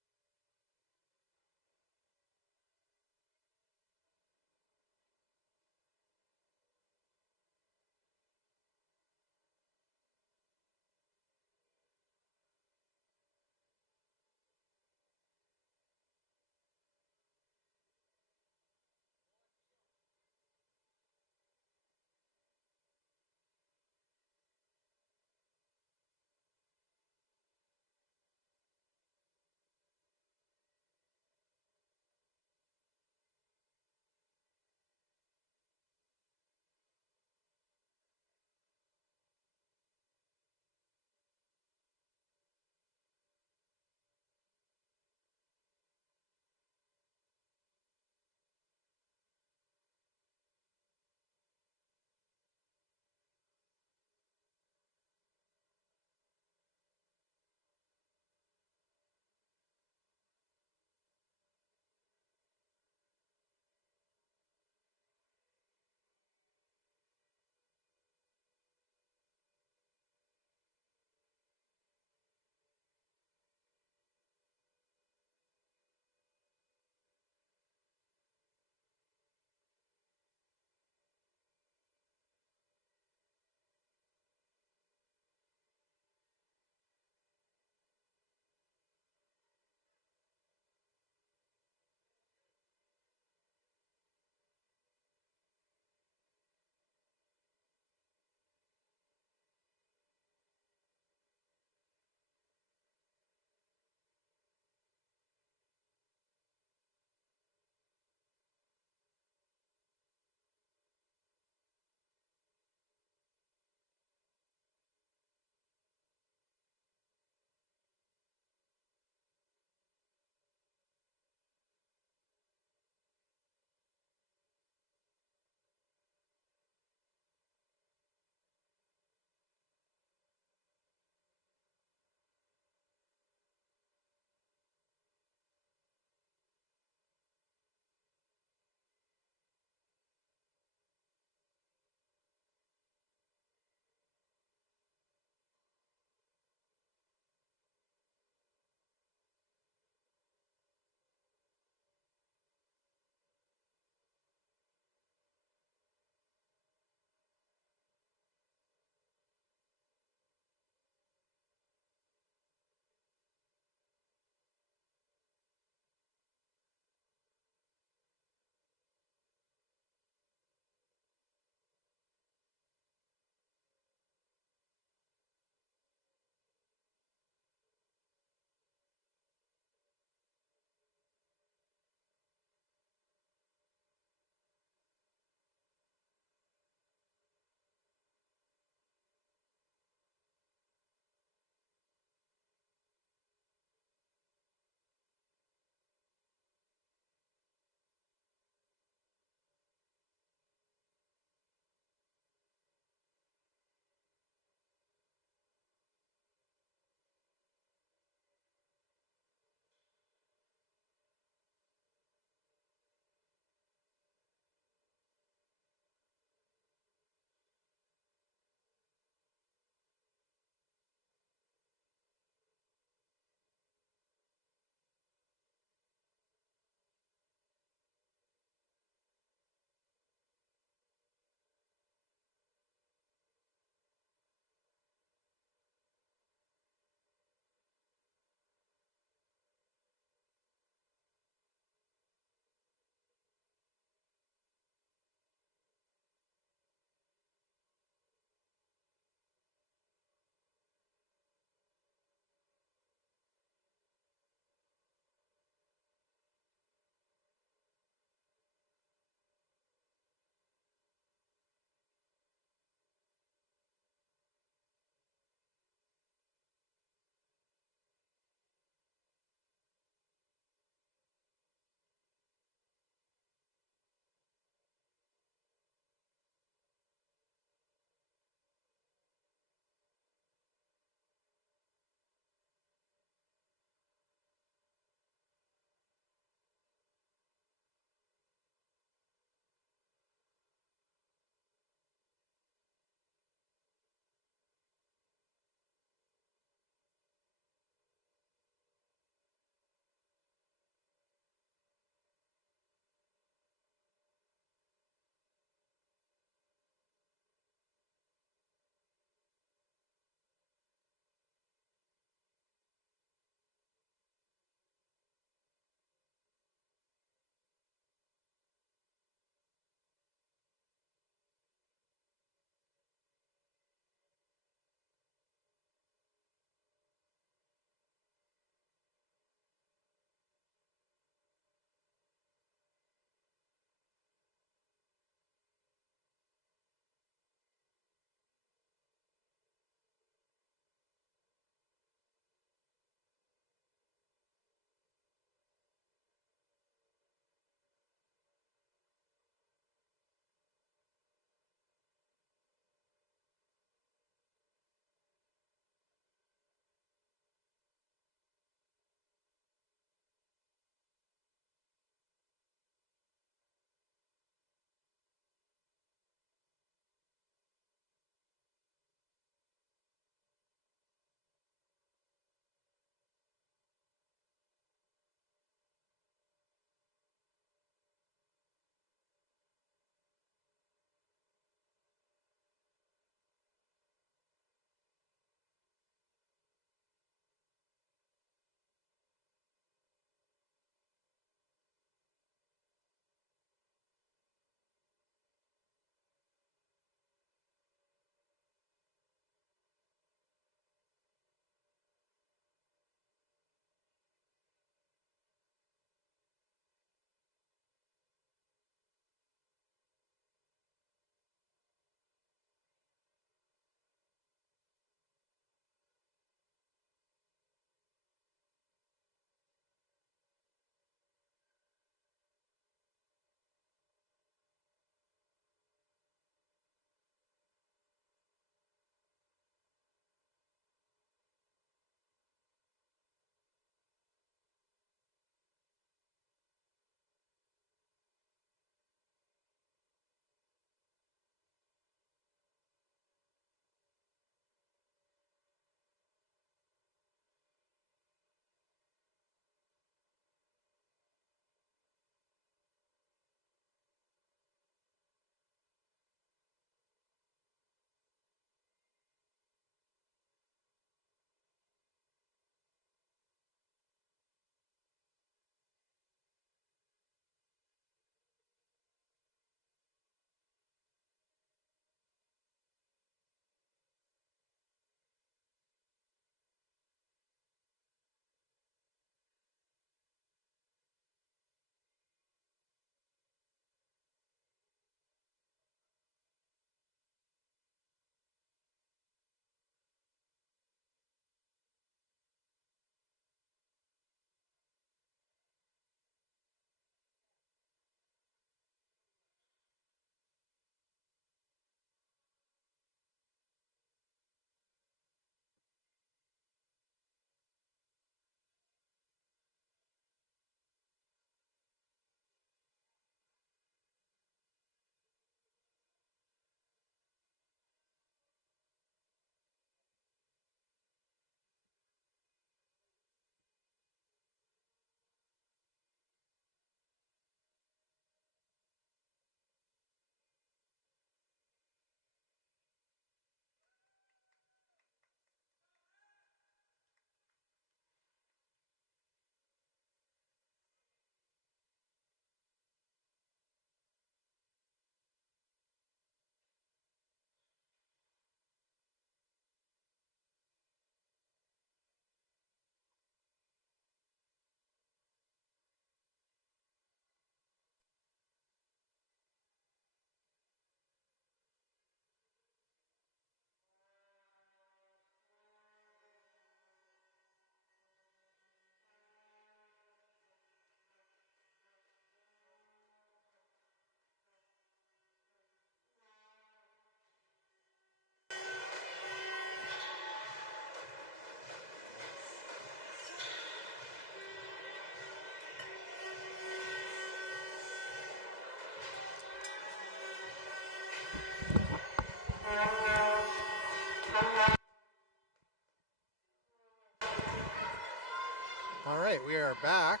are back.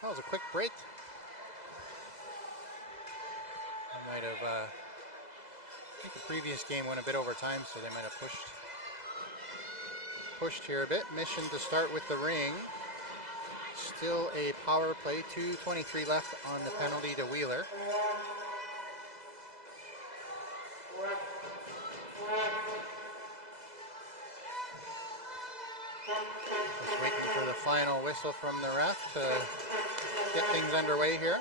That was a quick break. I might have, I think the previous game went a bit over time, so they might have pushed here a bit. Mission to start with the Ring. Still a power play, 2:23 left on the penalty to Wheeler. Just waiting for the final whistle from the ref to get things underway here.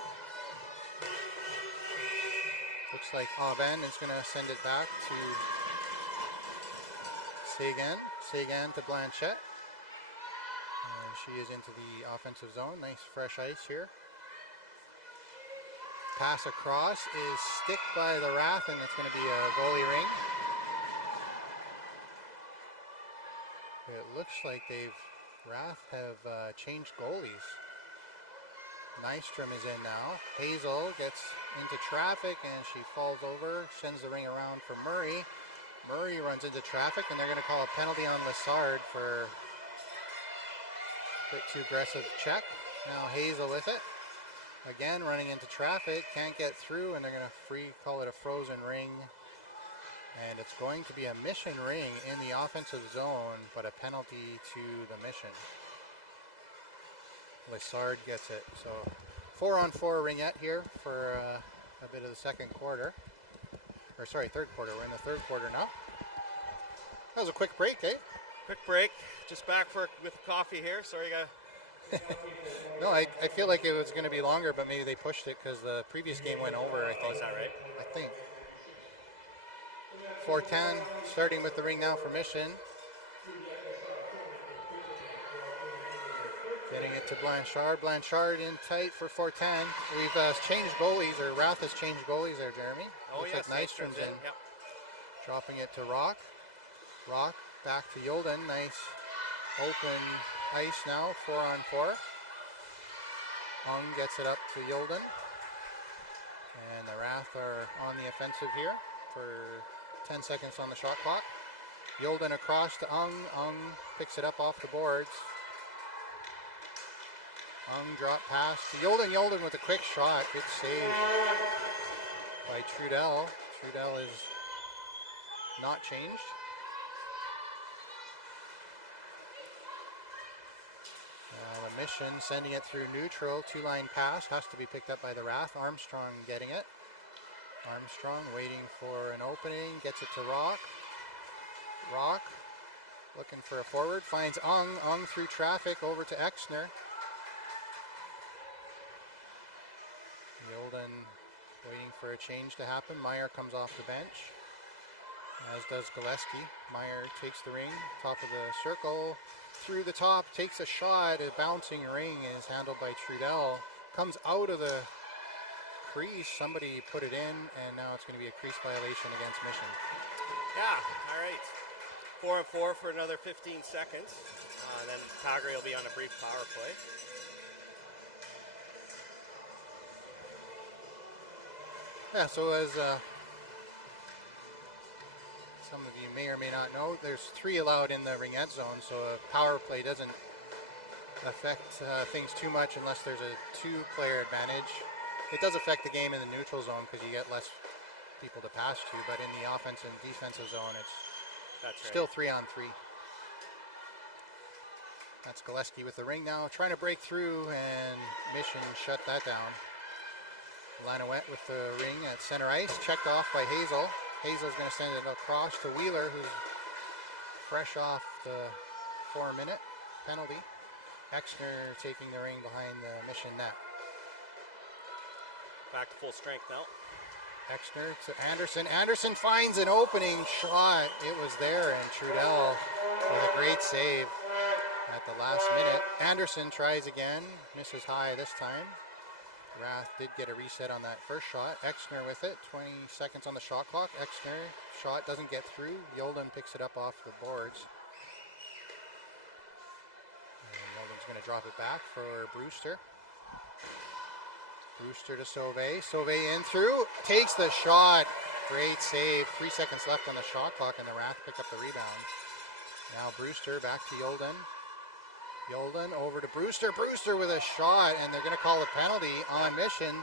Looks like Aubin is going to send it back to Seguin to Blanchette. And she is into the offensive zone. Nice fresh ice here. Pass across is sticked by the RATH, and it's going to be a goalie ring. It looks like RATH have changed goalies. Nystrom is in now. Hazel gets into traffic and she falls over, sends the ring around for Murray. Murray runs into traffic and they're going to call a penalty on Lassard for a bit too aggressive check. Now Hazel with it. Again running into traffic, can't get through, and they're going to call it a frozen ring. And it's going to be a Mission ring in the offensive zone, but a penalty to the Mission. Lassard gets it. So 4-on-4 ringette here for a bit of the second quarter. Or sorry, third quarter. We're in the third quarter now. That was a quick break, eh? Quick break. Just back with coffee here. Sorry, No, I feel like it was going to be longer, but maybe they pushed it because the previous game went over, I think. Oh, is that right? I think. 4:10, starting with the ring now for Mission. Getting it to Blanchard. Blanchard in tight for 4:10. We've changed goalies, or RATH has changed goalies there, Jeremy. Oh, looks yes. like Nystrom's in. Yep. Dropping it to Rock. Rock back to Yolden. Nice open ice now, 4-on-4. Ung gets it up to Yolden. And the RATH are on the offensive here for 10 seconds on the shot clock. Yolden across to Ung. Ung picks it up off the boards. Ung drop pass to Yolden. Yolden with a quick shot. Good save by Trudel. Trudel is not changed. The Mission sending it through neutral. Two-line pass has to be picked up by the RATH. Armstrong getting it. Armstrong waiting for an opening. Gets it to Rock. Rock looking for a forward. Finds Ung. Ung through traffic over to Exner. Yolden waiting for a change to happen. Meyer comes off the bench, as does Gillespie. Meyer takes the ring, top of the circle, through the top, takes a shot. A bouncing ring is handled by Trudel. Comes out of the crease. Somebody put it in, and now it's going to be a crease violation against Mission. Yeah, all right. 4-on-4 for another 15 seconds. Then Calgary will be on a brief power play. Yeah, so as some of you may or may not know, there's 3 allowed in the ringette zone, so a power play doesn't affect things too much unless there's a 2-player advantage. It does affect the game in the neutral zone because you get less people to pass to, but in the offensive and defensive zone, it's still 3-on-3. That's Gillespie with the ring now, trying to break through, and Mission shut that down. Lanouette with the ring at center ice, checked off by Hazel. Hazel's going to send it across to Wheeler, who's fresh off the 4-minute penalty. Exner taking the ring behind the Mission net. Back to full strength now. Exner to Anderson. Anderson finds an opening shot. It was there, and Trudel with a great save at the last minute. Anderson tries again, misses high this time. RATH did get a reset on that first shot. Exner with it, 20 seconds on the shot clock. Exner, shot doesn't get through. Yolden picks it up off the boards. And Yolden's going to drop it back for Brewster. Brewster to Sauvé. Sauvé in through, takes the shot. Great save. 3 seconds left on the shot clock, and the RATH pick up the rebound. Now Brewster back to Yolden. Yolden over to Brewster. Brewster with a shot, and they're going to call a penalty on Mission.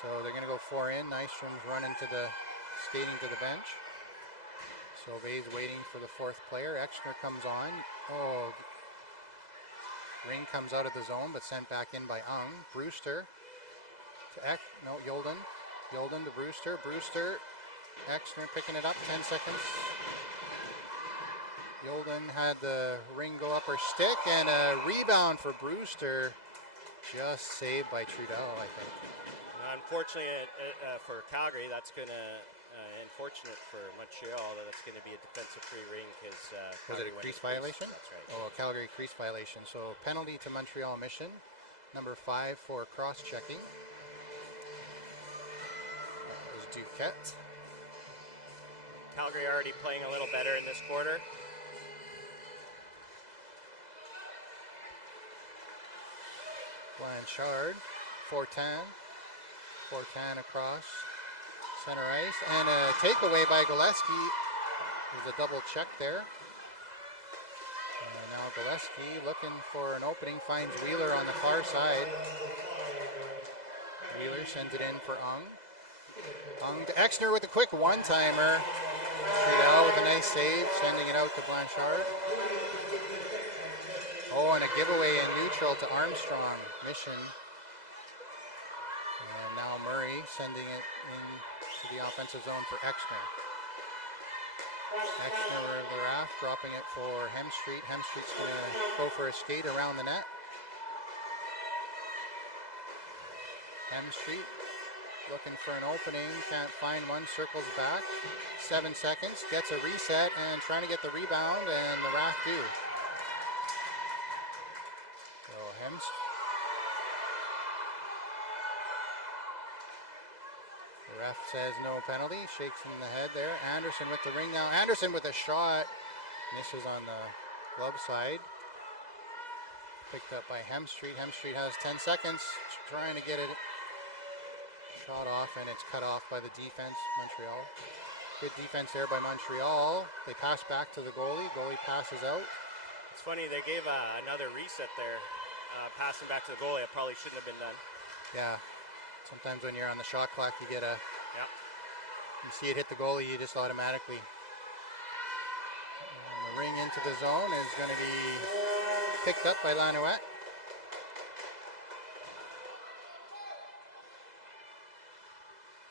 So they're going to go 4 in. Nystrom's running skating to the bench. Sauvé's waiting for the 4th player. Exner comes on. Oh, Rink comes out of the zone, but sent back in by Ung. Brewster to Yolden. Yolden to Brewster. Brewster. Exner picking it up. 10 seconds. Yolden had the ring go up her stick, and a rebound for Brewster. Just saved by Trudel, I think. Unfortunately, for Calgary, that's going to, unfortunate for Montreal, that's going to be a defensive free ring. Was it a crease violation? That's right. Oh, a Calgary crease violation. So penalty to Montreal-Mission. Number 5 for cross-checking. That was Duquette. Calgary already playing a little better in this quarter. Blanchard, Fortin across center ice, and a takeaway by Gillespie. There's a double check there. And now Gillespie looking for an opening, finds Wheeler on the far side. Wheeler sends it in for Ung. Ung to Exner with a quick one-timer. Friel with a nice save, sending it out to Blanchard. Oh, and a giveaway in neutral to Armstrong. Mission. And now Murray sending it into the offensive zone for Exner. Exner of the RATH dropping it for Hemstreet. Hemstreet's going to go for a skate around the net. Hemstreet looking for an opening. Can't find one. Circles back. 7 seconds. Gets a reset and trying to get the rebound, and the RATH do. So the ref says no penalty, shakes him in the head there. Anderson with the ring now. Anderson with a shot. Misses on the glove side. Picked up by Hemstreet. Hemstreet has 10 seconds trying to get it shot off, and it's cut off by the defense, Montreal. Good defense there by Montreal. They pass back to the goalie. Goalie passes out. It's funny, they gave another reset there. Passing back to the goalie, it probably shouldn't have been done. Yeah. Sometimes when you're on the shot clock, you get you see it hit the goalie, you just automatically. And the ring into the zone is going to be picked up by Lanouette.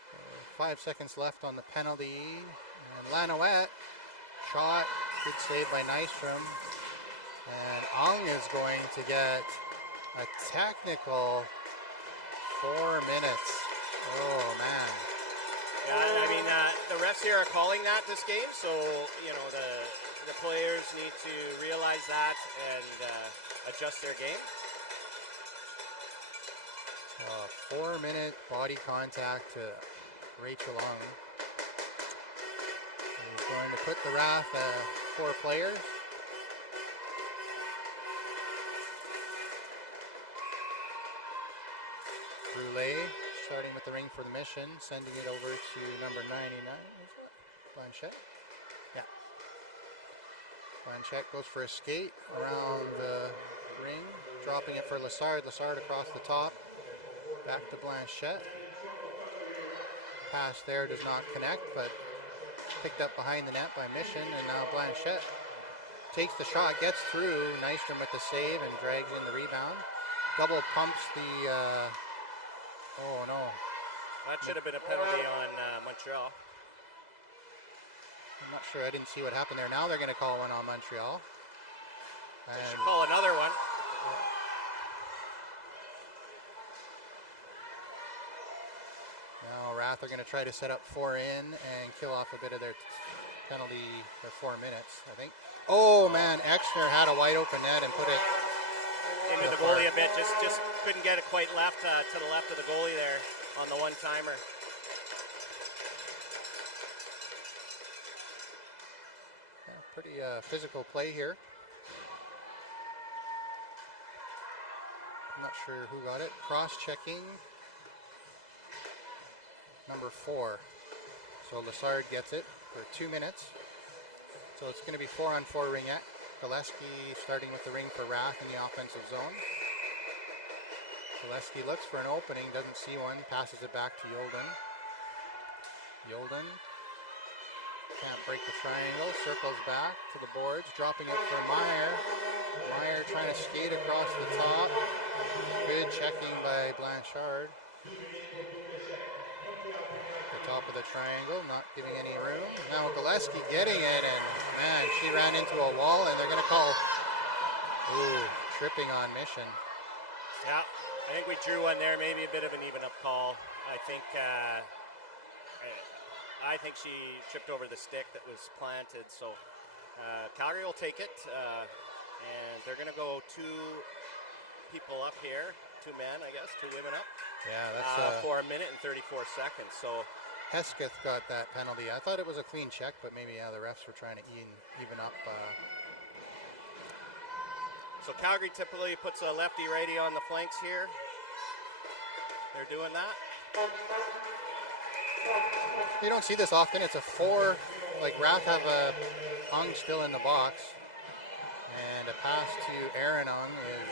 So 5 seconds left on the penalty. And Lanouette, shot, good save by Nystrom. And Ung is going to get a technical 4 minutes. Oh, man. Yeah, I mean, the refs here are calling that this game, so, you know, the players need to realize that and adjust their game. 4-minute body contact to Rachel Ung. He's going to put the RATH 4 players. Brulé starting with the ring for the Mission, sending it over to number 99. Is that Blanchette? Yeah. Blanchette goes for a skate around the ring, dropping it for Lassard. Lassard across the top. Back to Blanchette. Pass there does not connect, but picked up behind the net by Mission, and now Blanchette takes the shot, gets through. Nystrom with the save and drags in the rebound. Double pumps the... oh no. That should have been a penalty on Montreal. I'm not sure, I didn't see what happened there. Now they're going to call one on Montreal. They should call another one. Now RATH are going to try to set up 4 in and kill off a bit of their penalty for 4 minutes, I think. Oh man, Exner had a wide open net and put it into the goalie a bit, just couldn't get it quite left to the left of the goalie there on the one-timer. Yeah, pretty physical play here. I'm not sure who got it. Cross-checking. Number 4. So Lassard gets it for 2 minutes. So it's going to be 4-on-4 ringette. Gillespie starting with the ring for RATH in the offensive zone. Gillespie looks for an opening, doesn't see one, passes it back to Yolden. Yolden can't break the triangle, circles back to the boards, dropping it for Meyer. Meyer trying to skate across the top. Good checking by Blanchard. The top of the triangle, not giving any room. Now Gillespie getting it, and man, she ran into a wall, and they're going to call, tripping on Mission. Yeah, I think we drew one there, maybe a bit of an even up call. I think she tripped over the stick that was planted, so Calgary will take it, and they're going to go 2 people up here, 2 men, I guess, 2 women up. Yeah, that's for 1 minute and 34 seconds. So Hesketh got that penalty. I thought it was a clean check, but maybe the refs were trying to even up. So Calgary typically puts a lefty-righty on the flanks here. They're doing that. You don't see this often. It's a 4, like RATH have a Ung still in the box. And a pass to Aaron Ung is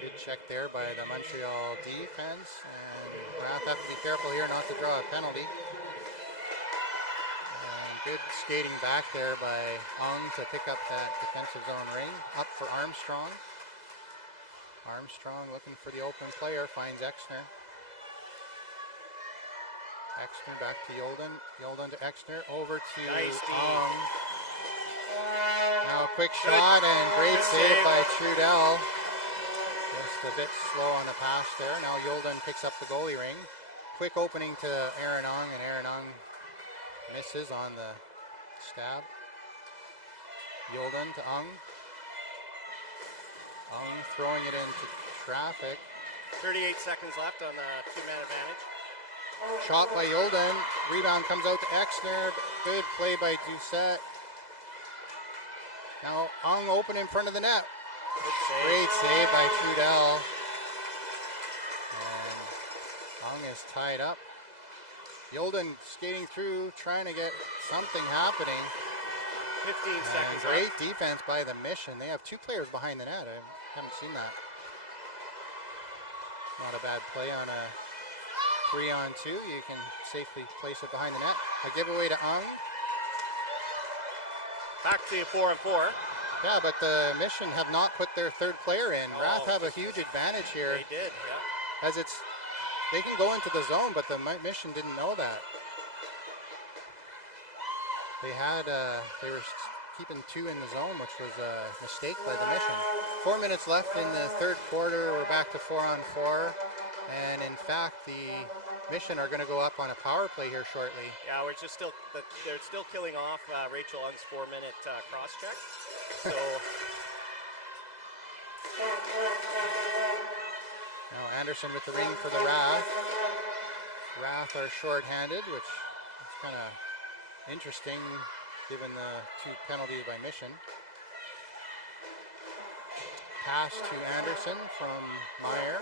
good check there by the Montreal defense. And RATH have to be careful here not to draw a penalty. And good skating back there by Ung to pick up that defensive zone ring. Up for Armstrong. Armstrong looking for the open player, finds Exner. Exner back to Yolden. Yolden to Exner, over to Ung. Now a quick shot and great save by Trudell. Just a bit slow on the pass there. Now Yolden picks up the goalie ring. Quick opening to Aaron Ung, and Aaron Ung misses on the stab. Yolden to Ung. Ung throwing it into traffic. 38 seconds left on the 2-man advantage. Shot by Yolden. Rebound comes out to Exner. Good play by Doucette. Now Ung open in front of the net. Great save by Trudell. And Ung is tied up. Yolden skating through, trying to get something happening. 15 seconds left. Great defense by the Mission. They have 2 players behind the net. I haven't seen that. Not a bad play on a 3-on-2. You can safely place it behind the net. A giveaway to Ung. Back to 4-on-4. Yeah, but the Mission have not put their 3rd player in. RATH have a huge advantage here. They did, yeah. As they can go into the zone, but the Mission didn't know that. They were keeping 2 in the zone, which was a mistake by the Mission. 4 minutes left in the 3rd quarter. We're back to 4-on-4. And in fact, the Mission are going to go up on a power play here shortly. Yeah, they're still killing off Rachel Ung's 4-minute cross check. So now Anderson with the ring for the RATH. RATH are short-handed, which is kind of interesting given the 2 penalties by Mission. Pass to Anderson from Meyer.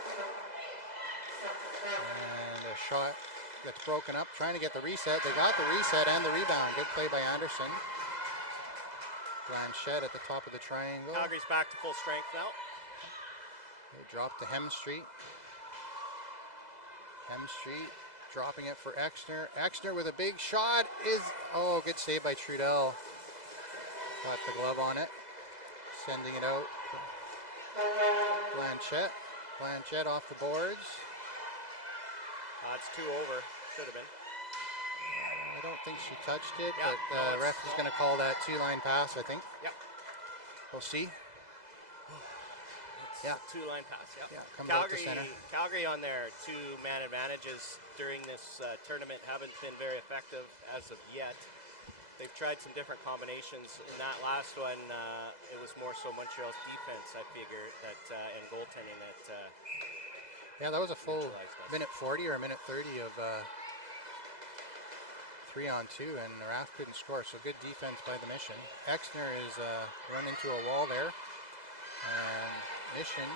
And a shot that's broken up, trying to get the reset. They got the reset and the rebound. Good play by Anderson. Blanchette at the top of the triangle. Calgary's back to full strength now. They drop to Hemstreet. Hemstreet dropping it for Exner. Exner with a big shot is, good save by Trudell. Got the glove on it. Sending it out. Blanchette. Blanchette off the boards. It's 2 over. Should have been. I don't think she touched it, Yeah, but the ref is going to call that 2-line pass, I think. Yeah. We'll see. Yeah, 2-line pass. Yeah. Comes out to center. Calgary on their 2-man advantages during this tournament haven't been very effective as of yet. They've tried some different combinations. In that last one, it was more so Montreal's defense, I figure, and goaltending that. Yeah, that was a full minute 40 or a minute 30 of 3-on-2, and the RATH couldn't score. So good defense by the Mission. Exner is run into a wall there, and Mission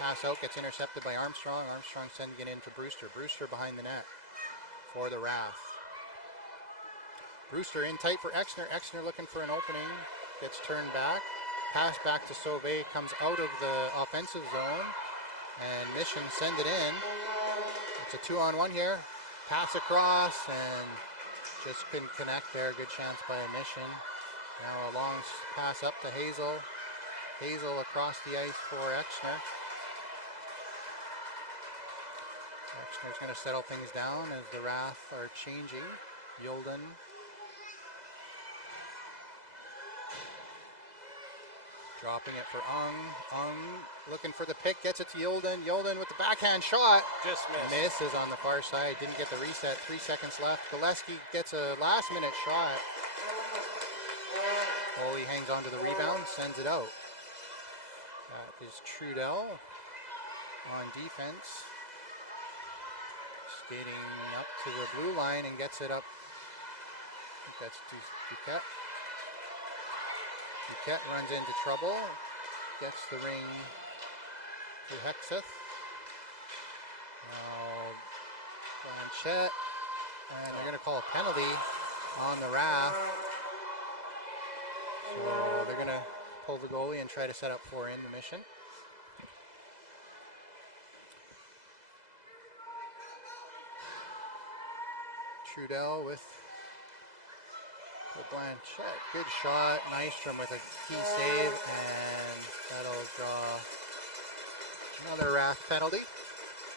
pass out gets intercepted by Armstrong. Armstrong sending it in to Brewster. Brewster behind the net for the Wrath. Brewster in tight for Exner. Exner looking for an opening. Gets turned back. Pass back to Sauvé. Comes out of the offensive zone. And Mission send it in. It's a 2-on-1 here. Pass across and just couldn't connect there. Good chance by Mission. Now a long pass up to Hazel. Hazel across the ice for Exner. Exner's going to settle things down as the Wrath are changing. Yolden. Dropping it for Ung. Ung looking for the pick. Gets it to Yolden. Yolden with the backhand shot. Just missed. Misses on the far side. Didn't get the reset. 3 seconds left. Gillespie gets a last minute shot. Oh, he hangs on to the rebound. Sends it out. That is Trudell on defense. Skating up to the blue line and gets it up. I think that's Duquette. Duquette runs into trouble. Gets the ring to Hexeth. Now Blanchette. And they're going to call a penalty on the Wrath. So they're going to pull the goalie and try to set up for Intermission. Trudell with Blanchette. Good shot. Nystrom with a key save, and that'll draw another Wrath penalty.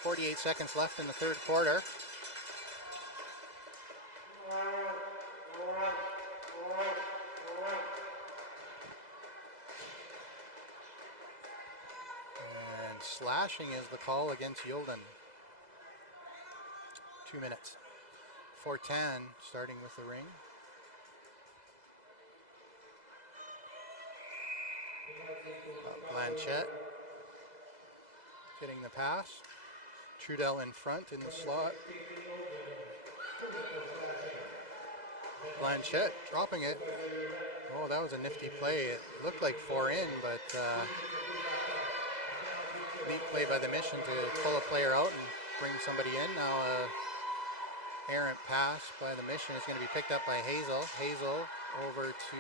48 seconds left in the third quarter. And slashing is the call against Yolden. 2 minutes. 4:10 starting with the ring. Blanchette getting the pass. Trudell in front in the slot. Blanchette dropping it. Oh, that was a nifty play. It looked like 4 in, but neat play by the Mission to pull a player out and bring somebody in. Now a errant pass by the Mission is going to be picked up by Hazel. Hazel over to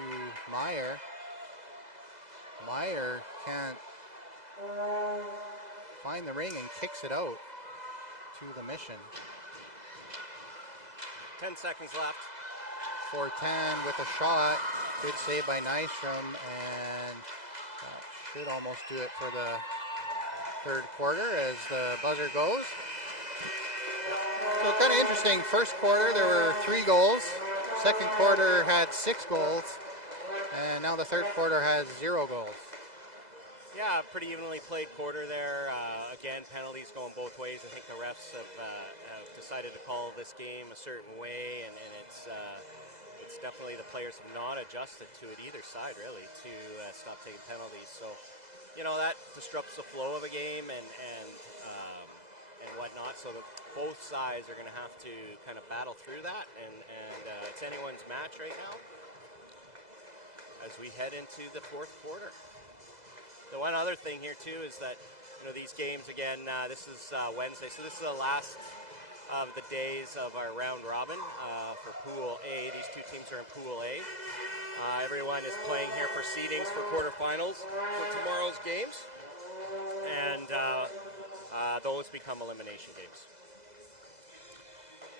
Meyer. Meyer can't find the ring and kicks it out to the Mission. 10 seconds left. 4:10 with a shot. Good save by Nystrom, and that should almost do it for the third quarter as the buzzer goes. So kind of interesting. First quarter there were 3 goals. Second quarter had 6 goals. And now the third quarter has 0 goals. Yeah, pretty evenly played quarter there. Again, penalties going both ways. I think the refs have decided to call this game a certain way, and it's definitely the players have not adjusted to it either side really to stop taking penalties. So, you know, that disrupts the flow of a game and whatnot. So both sides are going to have to kind of battle through that, and it's anyone's match right now as we head into the fourth quarter. The one other thing here too is that, you know, these games again, this is Wednesday, so this is the last of the days of our round robin for Pool A. These 2 teams are in Pool A. Everyone is playing here for seedings for quarterfinals for tomorrow's games, and those become elimination games.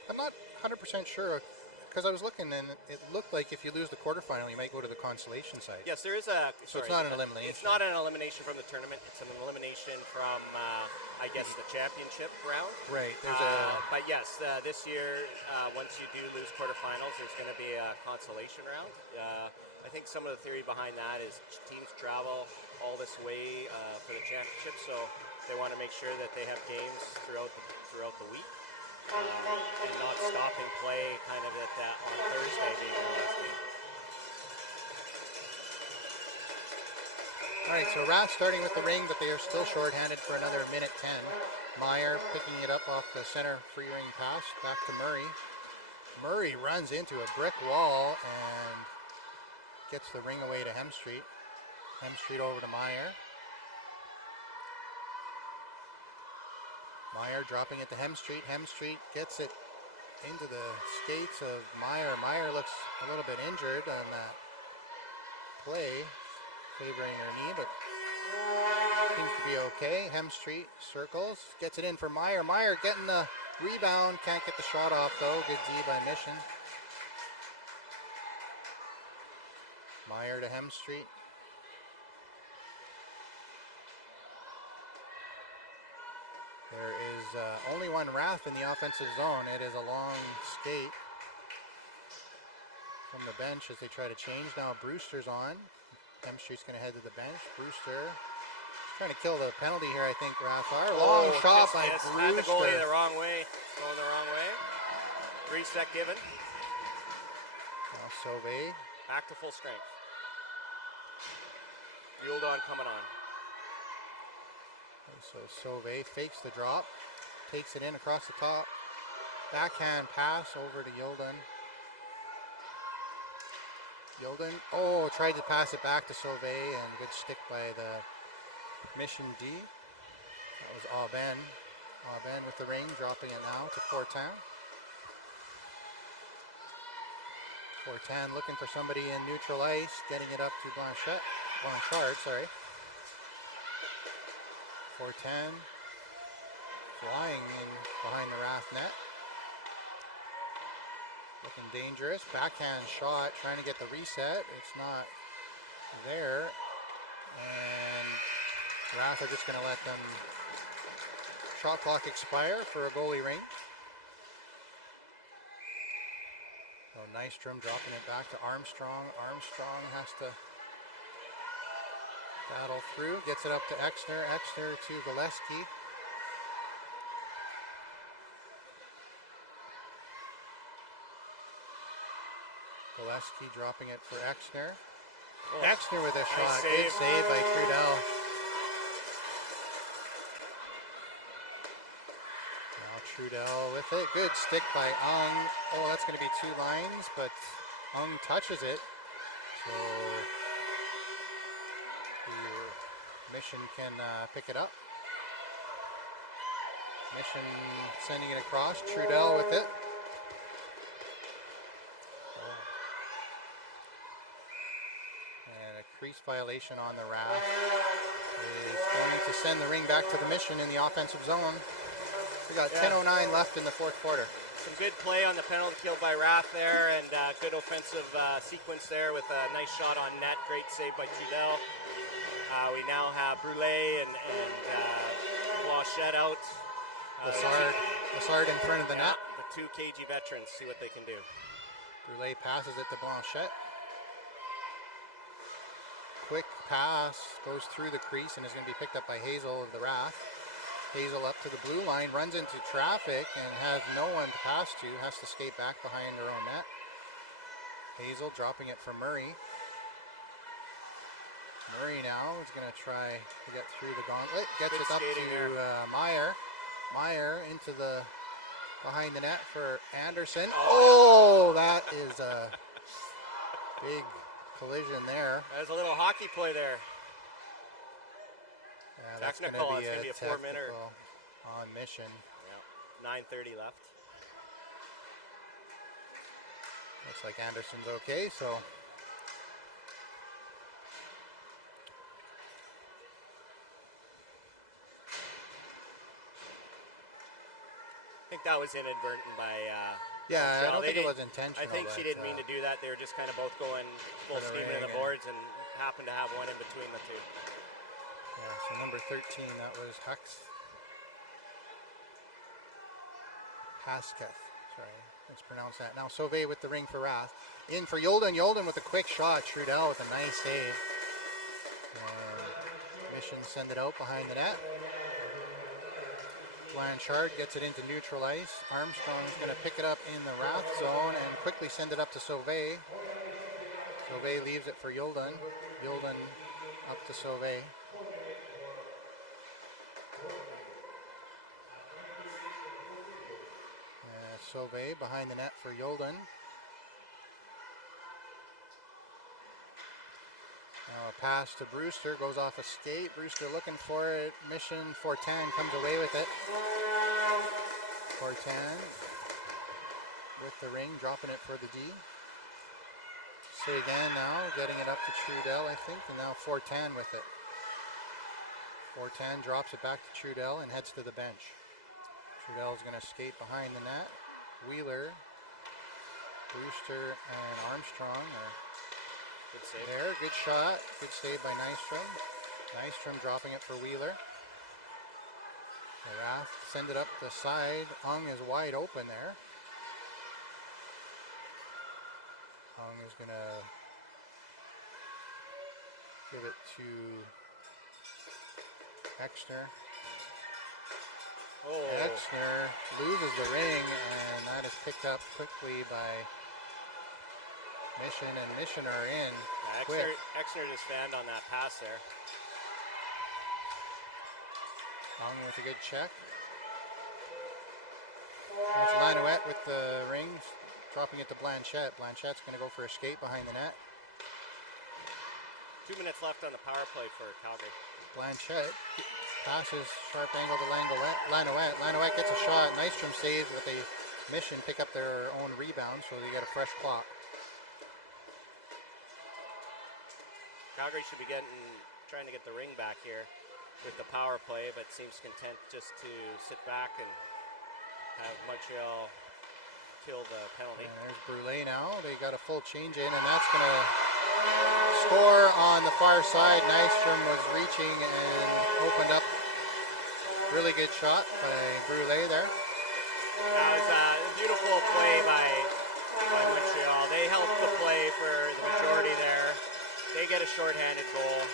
I'm not 100% sure, because I was looking and it looked like if you lose the quarterfinal, you might go to the consolation side. Yes, there is a... So it's not an elimination. It's not an elimination from the tournament. It's an elimination from, I guess, the championship round. Right. But yes, this year, once you do lose quarterfinals, there's going to be a consolation round. I think some of the theory behind that is teams travel all this way for the championship, so they want to make sure that they have games throughout the week. And not stopping play kind of at that on Thursday being the last game. All right, so Wrath starting with the ring, but they are still shorthanded for another minute 10. Meyer picking it up off the center free ring pass back to Murray. Murray runs into a brick wall and gets the ring away to Hemstreet. Hemstreet over to Meyer. Meyer dropping it to Hemstreet. Hemstreet gets it into the skates of Meyer. Meyer looks a little bit injured on that play, favoring her knee, but seems to be okay. Hemstreet circles, gets it in for Meyer. Meyer getting the rebound, can't get the shot off though. Good D by Mission. Meyer to Hemstreet. There is only one RATH in the offensive zone. It is a long skate from the bench as they try to change. Now Brewster's on. Hemstreet's going to head to the bench. Brewster trying to kill the penalty here, I think, RATH are. Long shot by Brewster. Had the goalie the wrong way. Going the wrong way. Reset given. Now Sauvé. Back to full strength. Yuldan coming on. So Sauvé fakes the drop, takes it in across the top. Backhand pass over to Yuldan. Yuldan, tried to pass it back to Sauvé, and good stick by the Mission D. That was Aubin. Aubin with the ring, dropping it now to Fortin. Fortin looking for somebody in neutral ice, getting it up to Blanchard, sorry. Fortin flying in behind the RATH net. Looking dangerous. Backhand shot, trying to get the reset. It's not there. And RATH are just going to let them shot clock expire for a goalie ring. So Nystrom dropping it back to Armstrong. Armstrong has to battle through, gets it up to Exner. Exner to Gillespie. Gillespie dropping it for Exner. Exner with a shot. Nice Good save by Trudel. Now Trudel with it. Good stick by Ung. That's going to be 2 lines, but Ung touches it. So Mission can pick it up. Mission sending it across. Trudel with it. And a crease violation on the RATH is going to send the ring back to the Mission in the offensive zone. We got 10:09 left in the fourth quarter. Some good play on the penalty kill by RATH there, and good offensive sequence there with a nice shot on net. Great save by Trudel. We now have Brulé and Blanchette out. Lassard in front of the net. The 2 KG veterans, see what they can do. Brulé passes it to Blanchette. Quick pass, goes through the crease and is going to be picked up by Hazel of the RATH. Hazel up to the blue line, runs into traffic and has no one to pass to, has to skate back behind her own net. Hazel dropping it for Murray. Murray now is going to try to get through the gauntlet. Gets it up to Meyer. Meyer into the behind the net for Anderson. That is a big collision there. There's a little hockey play there. Yeah, that's going to be a 4-minute on Mission. Yeah. 9:30 left. Looks like Anderson's okay, so. I think that was inadvertent by I don't think it was intentional. I think she didn't mean to do that. They were just kind of both going full steam in the boards and happened to have one in between the two. Yeah, so number 13, that was Hasketh. Sorry, let's pronounce that. Now Sauvé with the ring for RATH. In for Yuldan. Yuldan with a quick shot. Trudel with a nice save. And Mission send it out behind the net. Blanchard gets it into neutral ice. Armstrong's going to pick it up in the RATH zone and quickly send it up to Sauvé. Sauvé leaves it for Yuldan. Yuldan up to Sauvé. Sauvé behind the net for Yuldan. Now a pass to Brewster, goes off a skate. Brewster looking for it. Mission Fortin comes away with it. Fortin with the ring, dropping it for the D. Seguin now getting it up to Trudel, I think, and now Fortin with it. Fortin drops it back to Trudel and heads to the bench. Trudel's going to skate behind the net. Wheeler, Brewster, and Armstrong are Good save. there. Good shot. Good save by Nystrom. Nystrom dropping it for Wheeler. The Rath send it up the side. Ung is wide open there. Ung is going to give it to Exner. Oh, Exner loses the ring, and that is picked up quickly by Mission, and Mission are in. yeah, Exner just fanned on that pass there. Ung with a good check. There's Lanouette with the ring, dropping it to Blanchette. Blanchette's going to go for a skate behind the net. 2 minutes left on the power play for Calgary. Blanchette passes sharp angle to Lanouette. Lanouette gets a shot. Nystrom saves, but they Mission pick up their own rebound, so they get a fresh clock. Calgary should be trying to get the ring back here with the power play, but seems content just to sit back and have Montreal kill the penalty. And there's Brule now. They got a full change in, and that's going to score on the far side. Nystrom was reaching and opened up. Really good shot by Brule there. That was a beautiful play by Montreal. They helped the play for the majority there. They get a shorthanded goal.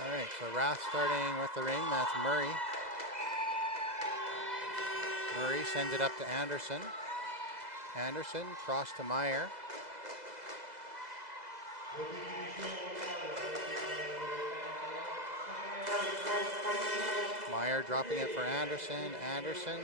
All right, so Rath starting with the ring. That's Murray. Murray sends it up to Anderson. Anderson cross to Meyer. Meyer dropping it for Anderson. Anderson.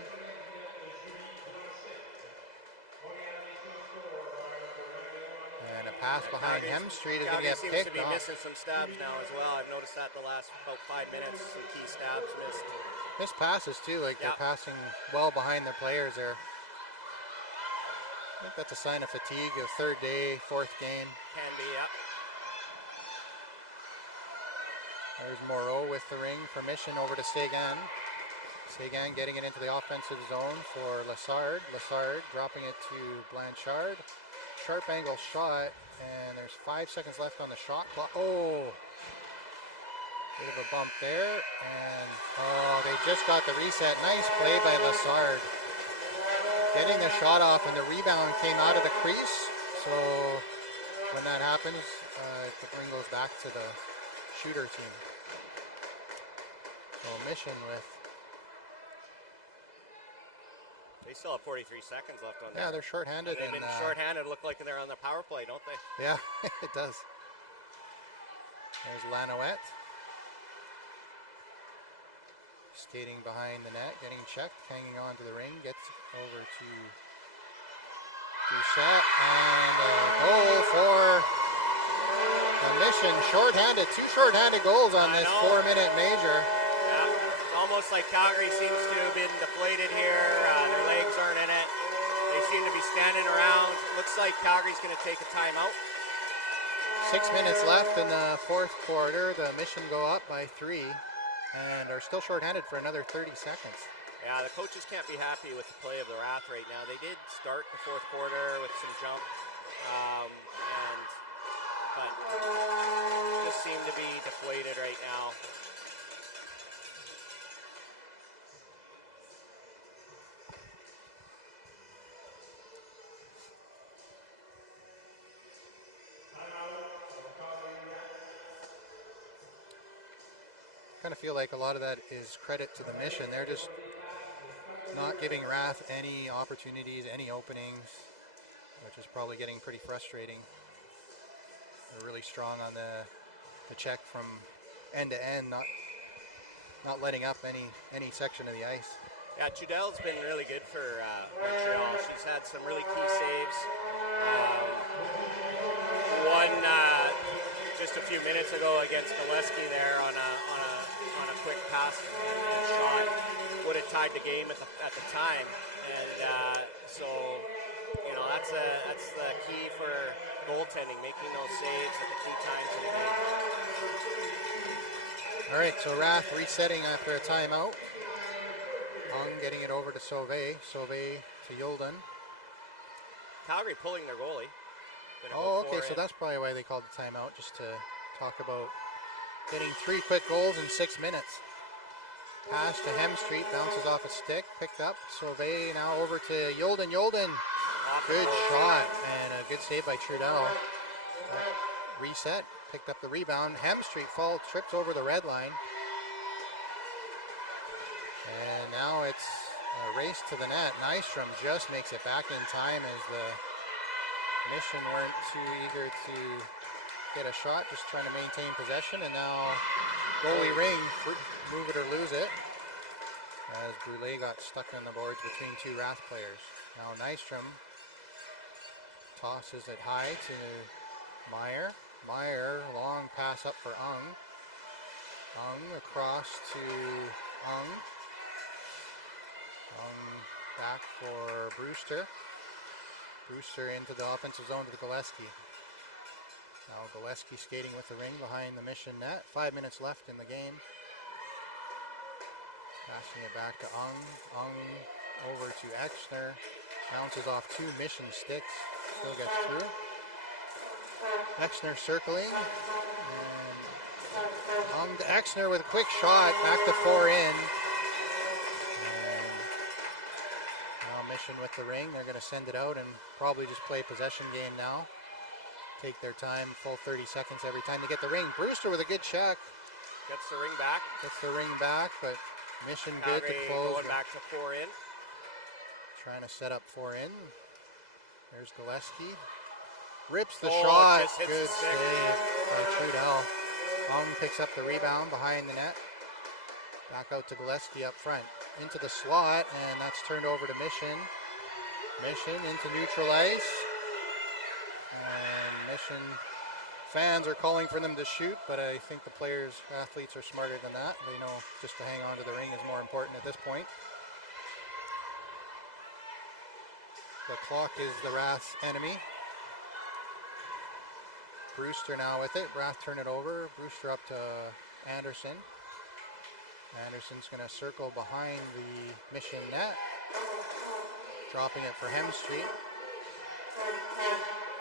And a pass behind Hemstreet is going to get seems picked to be off. missing some stabs now as well. I've noticed that the last about 5 minutes, some key stabs missed. Missed passes too, like they're passing well behind their players there. I think that's a sign of fatigue, of third day, fourth game. Can be, yeah. There's Moreau with the ring for Mission over to Seguin. Seguin getting it into the offensive zone for Lassard. Lassard dropping it to Blanchard. Sharp angle shot, and there's 5 seconds left on the shot clock. Oh! Bit of a bump there, and they just got the reset. Nice play by Lassard. Getting the shot off, and the rebound came out of the crease. So when that happens, the ring goes back to the shooter team. So Mission with... They still have 43 seconds left on that. Yeah, they're shorthanded. They've been shorthanded, look like they're on the power play, don't they? Yeah, it does. There's Lanouette. Skating behind the net, getting checked, hanging on to the ring, gets over to Doucette, and a goal for the Mission. Shorthanded, 2 shorthanded goals on this 4-minute major. Yeah, it's almost like Calgary seems to have been deflated here. Their legs aren't in it. They seem to be standing around. Looks like Calgary's going to take a timeout. 6 minutes left in the fourth quarter. The Mission go up by 3. And are still shorthanded for another 30 seconds. Yeah, the coaches can't be happy with the play of the Rath right now. They did start the fourth quarter with some jump, but just seem to be deflated right now. Kind of feel like a lot of that is credit to the Mission. They're just not giving Rath any opportunities, any openings, which is probably getting pretty frustrating. They're really strong on the check from end to end, not letting up any section of the ice. Yeah, Trudel's been really good for Montreal. She's had some really key saves. One just a few minutes ago against Gillespie there on a quick pass and shot would have tied the game at the time, and so you know that's the key for goaltending, making those saves at the key times of the game. All right, so Rath resetting after a timeout. Ung getting it over to Sauvé. Sauvé to Yulden. Calgary pulling their goalie. Oh, okay, so that's probably why they called the timeout, just to talk about getting 3 quick goals in 6 minutes. Pass to Hemstreet, bounces off a stick, picked up. Sauvé now over to Yulden. Yulden, good shot, and a good save by Trudel. Reset, picked up the rebound. Hemstreet trips over the red line. And now it's a race to the net. Nystrom just makes it back in time as the Mission weren't too eager to get a shot, just trying to maintain possession. And now goalie Ring, move it or lose it, as Brulé got stuck on the boards between 2 Rath players. Now Nystrom tosses it high to Meyer. Meyer, long pass up for Ung. Ung across to Ung. Back for Brewster. Brewster into the offensive zone to the Gillespie. Now Gillespie skating with the ring behind the Mission net. 5 minutes left in the game. Passing it back to Ung. Ung over to Exner. Bounces off 2 Mission sticks. Still gets through. Exner circling. And Ung to Exner with a quick shot. Back to 4 in. Mission with the ring. They're going to send it out and probably just play possession game now. Take their time, full 30 seconds every time to get the ring. Brewster with a good check. Gets the ring back. Gets the ring back, but Mission Calgary good to close. Going back to 4 in. Trying to set up 4 in. There's Gillespie. Rips the shot. Good save by Trudel. Ung picks up the rebound behind the net. Back out to Gillespie up front. Into the slot, and that's turned over to Mission. Mission into neutral ice. And Mission fans are calling for them to shoot, but I think the athletes are smarter than that. They know just to hang on to the ring is more important at this point. The clock is the Rath's enemy. Brewster now with it. Rath turn it over. Brewster up to Anderson. Anderson's going to circle behind the Mission net. Dropping it for Hemstreet.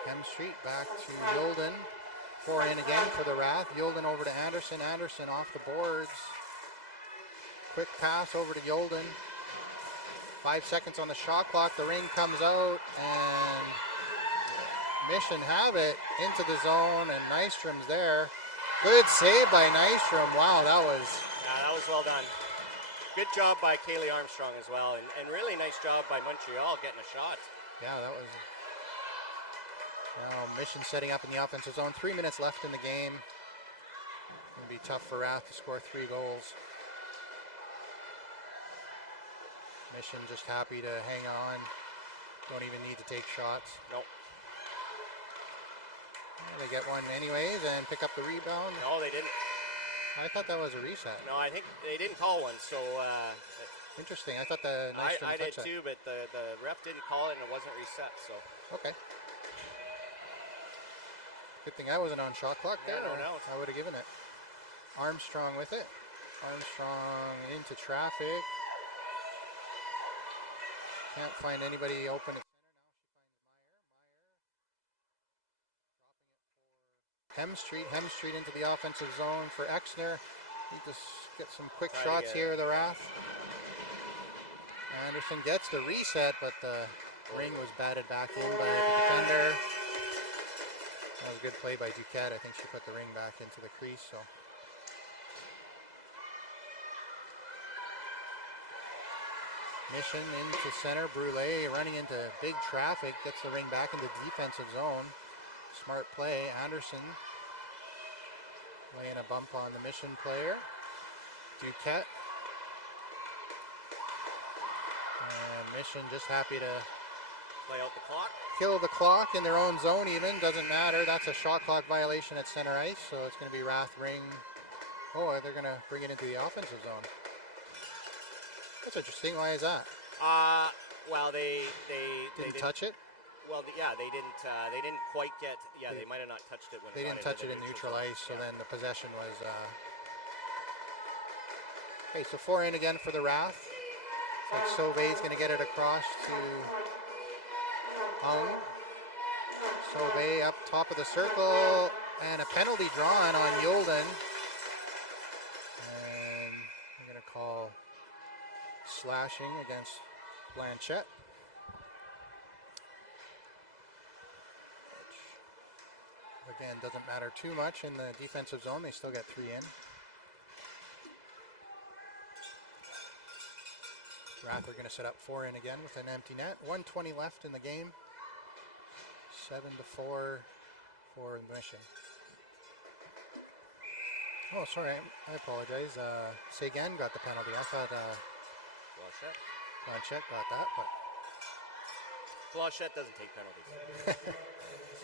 Hemstreet back to Yulden. 4 in again for the Rath. Yulden over to Anderson. Anderson off the boards. Quick pass over to Yulden. 5 seconds on the shot clock. The ring comes out and Mission have it into the zone, and Nystrom's there. Good save by Nystrom. Wow, that was well done. Good job by Kaylee Armstrong as well, and really nice job by Montreal getting a shot. Yeah, that was. Now Mission setting up in the offensive zone. 3 minutes left in the game. It'll be tough for Rath to score 3 goals. Mission just happy to hang on. Don't even need to take shots. Nope. They get one anyways and pick up the rebound. No, they didn't. I thought that was a reset. No, I think they didn't call one, so... Interesting. I thought the Nystrom I did that. too, but the ref didn't call it and it wasn't reset, so... Okay. Good thing I wasn't on shot clock there. Yeah, no doubt. I would have given it. Armstrong with it. Armstrong into traffic. Can't find anybody open at center. Now she finds Meyer. Hemstreet into the offensive zone for Exner. Need to get some quick shots here, the Rath. Anderson gets the reset, but the ring was batted back in by the defender. That was a good play by Duquette. I think she put the ring back into the crease. So Mission into center. Brulé running into big traffic. Gets the ring back into defensive zone. Smart play. Anderson laying a bump on the Mission player. Duquette. And Mission just happy to Play out the clock. Kill the clock in their own zone even. Doesn't matter. That's a shot clock violation at center ice. So it's going to be RATH Ring. Oh, they're going to bring it into the offensive zone. That's interesting. Why is that? Well, they didn't touch it. Well, yeah, they didn't quite get. Yeah, they might have not touched it when they didn't touch it in neutral ice. So then the possession was. Okay, so 4 in again for the RATH. Like Sauvé's going to get it across to Hung. Sauvé up top of the circle, and a penalty drawn on Yolden. And we're going to call slashing against Blanchette. Which, again, doesn't matter too much in the defensive zone. They still get 3 in. RATH are going to set up 4 in again with an empty net. 1:20 left in the game. 7-4 for Mission. Oh, sorry, I apologize. Seguin got the penalty. I thought Blanchette got that, but Blanchette doesn't take penalties.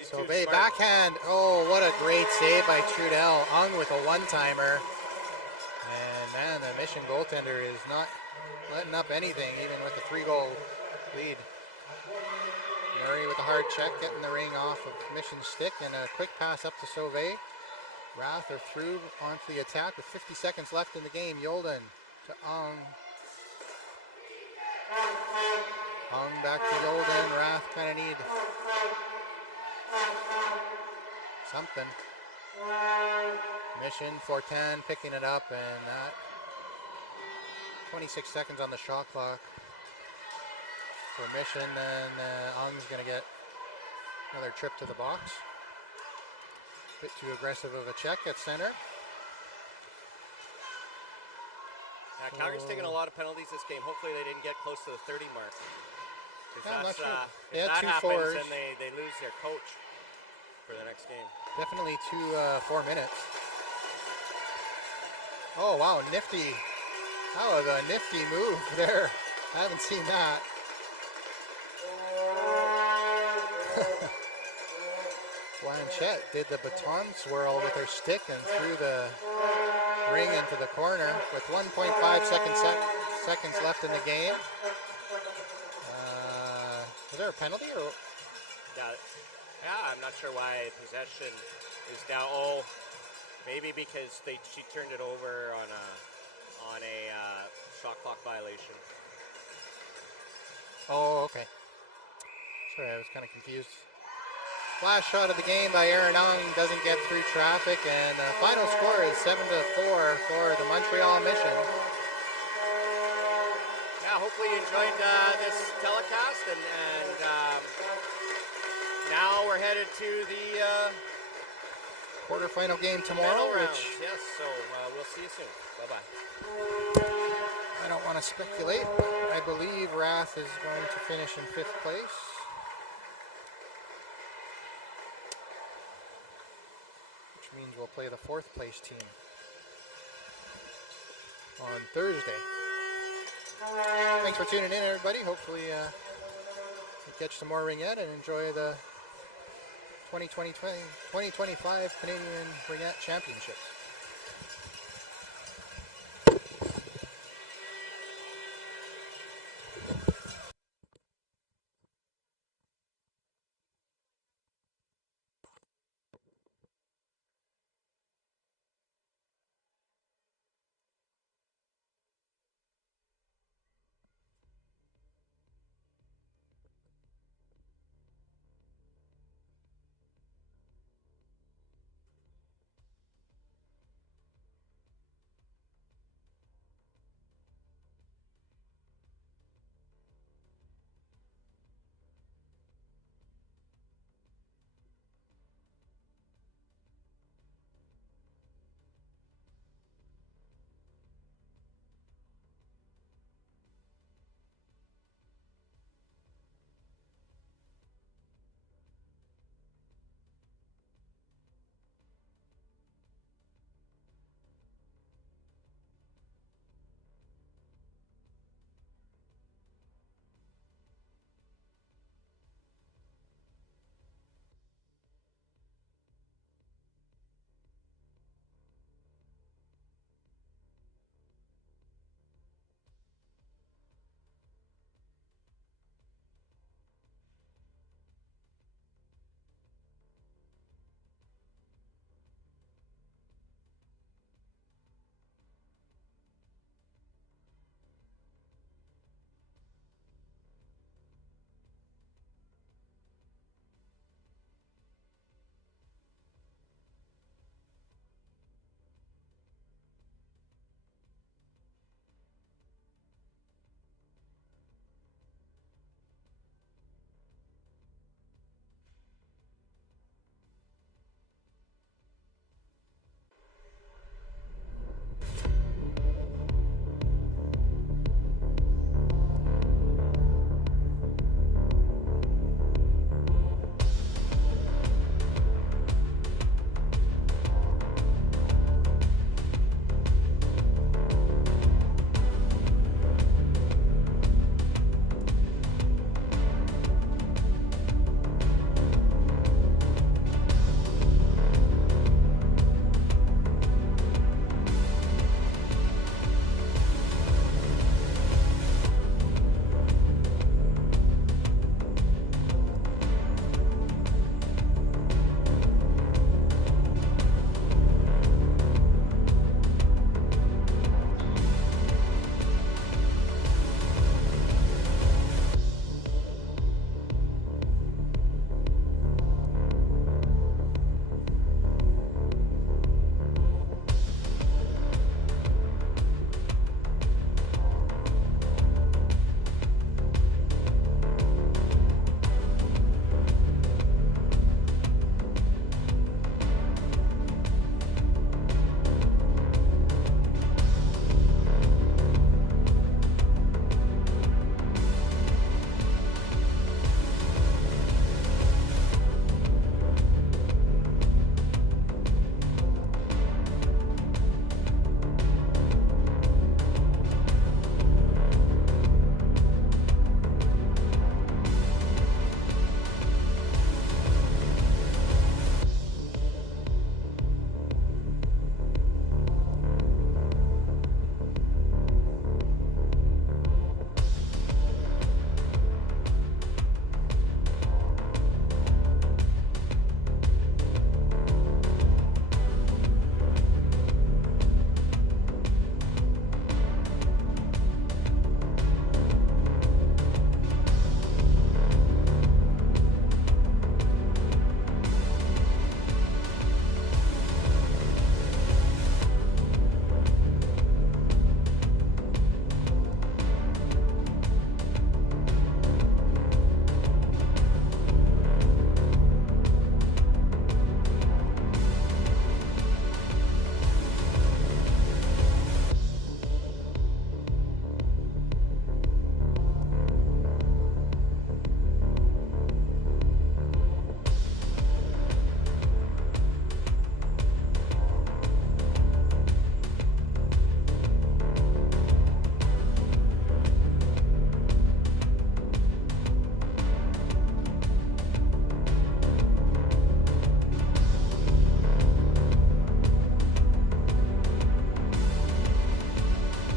Sauvé backhand. Oh, what a great save by Trudel. Ung with a one-timer. And man, the Mission goaltender is not letting up anything, even with a 3-goal lead. Murray with a hard check, getting the ring off of Mission's stick, and a quick pass up to Sauvé. RATH are through onto the attack with 50 seconds left in the game. Yolden to Ung. Ung back to Yolden. RATH kind of need something. Mission 4:10 picking it up, and that 26 seconds on the shot clock for Mission. Then Ung's going to get another trip to the box. Bit too aggressive of a check at center. Yeah, Calgary's taken a lot of penalties this game. Hopefully they didn't get close to the 30 mark. Yeah, I'm not sure. They If had that 2 happens, fours. then they lose their coach for the next game. Definitely 2 4 minutes. Oh, wow, nifty. That was a nifty move there. I haven't seen that. Blanchette did the baton swirl with her stick and threw the ring into the corner with 1.5 seconds left in the game. Was there a penalty? Or? Yeah, I'm not sure why possession is down. Oh, maybe because she turned it over on a shot clock violation. Oh, okay. Sorry, I was kind of confused. Last shot of the game by Aaron Ung doesn't get through traffic, and the final score is 7-4 for the Montreal-Mission. Yeah, hopefully you enjoyed this telecast, and now we're headed to the quarterfinal game tomorrow. Yes, so we'll see you soon. Bye-bye. I don't want to speculate, but I believe RATH is going to finish in 5th place. Which means we'll play the 4th place team on Thursday. Thanks for tuning in, everybody. Hopefully you catch some more ringette and enjoy the 2025 Canadian Ringette Championships.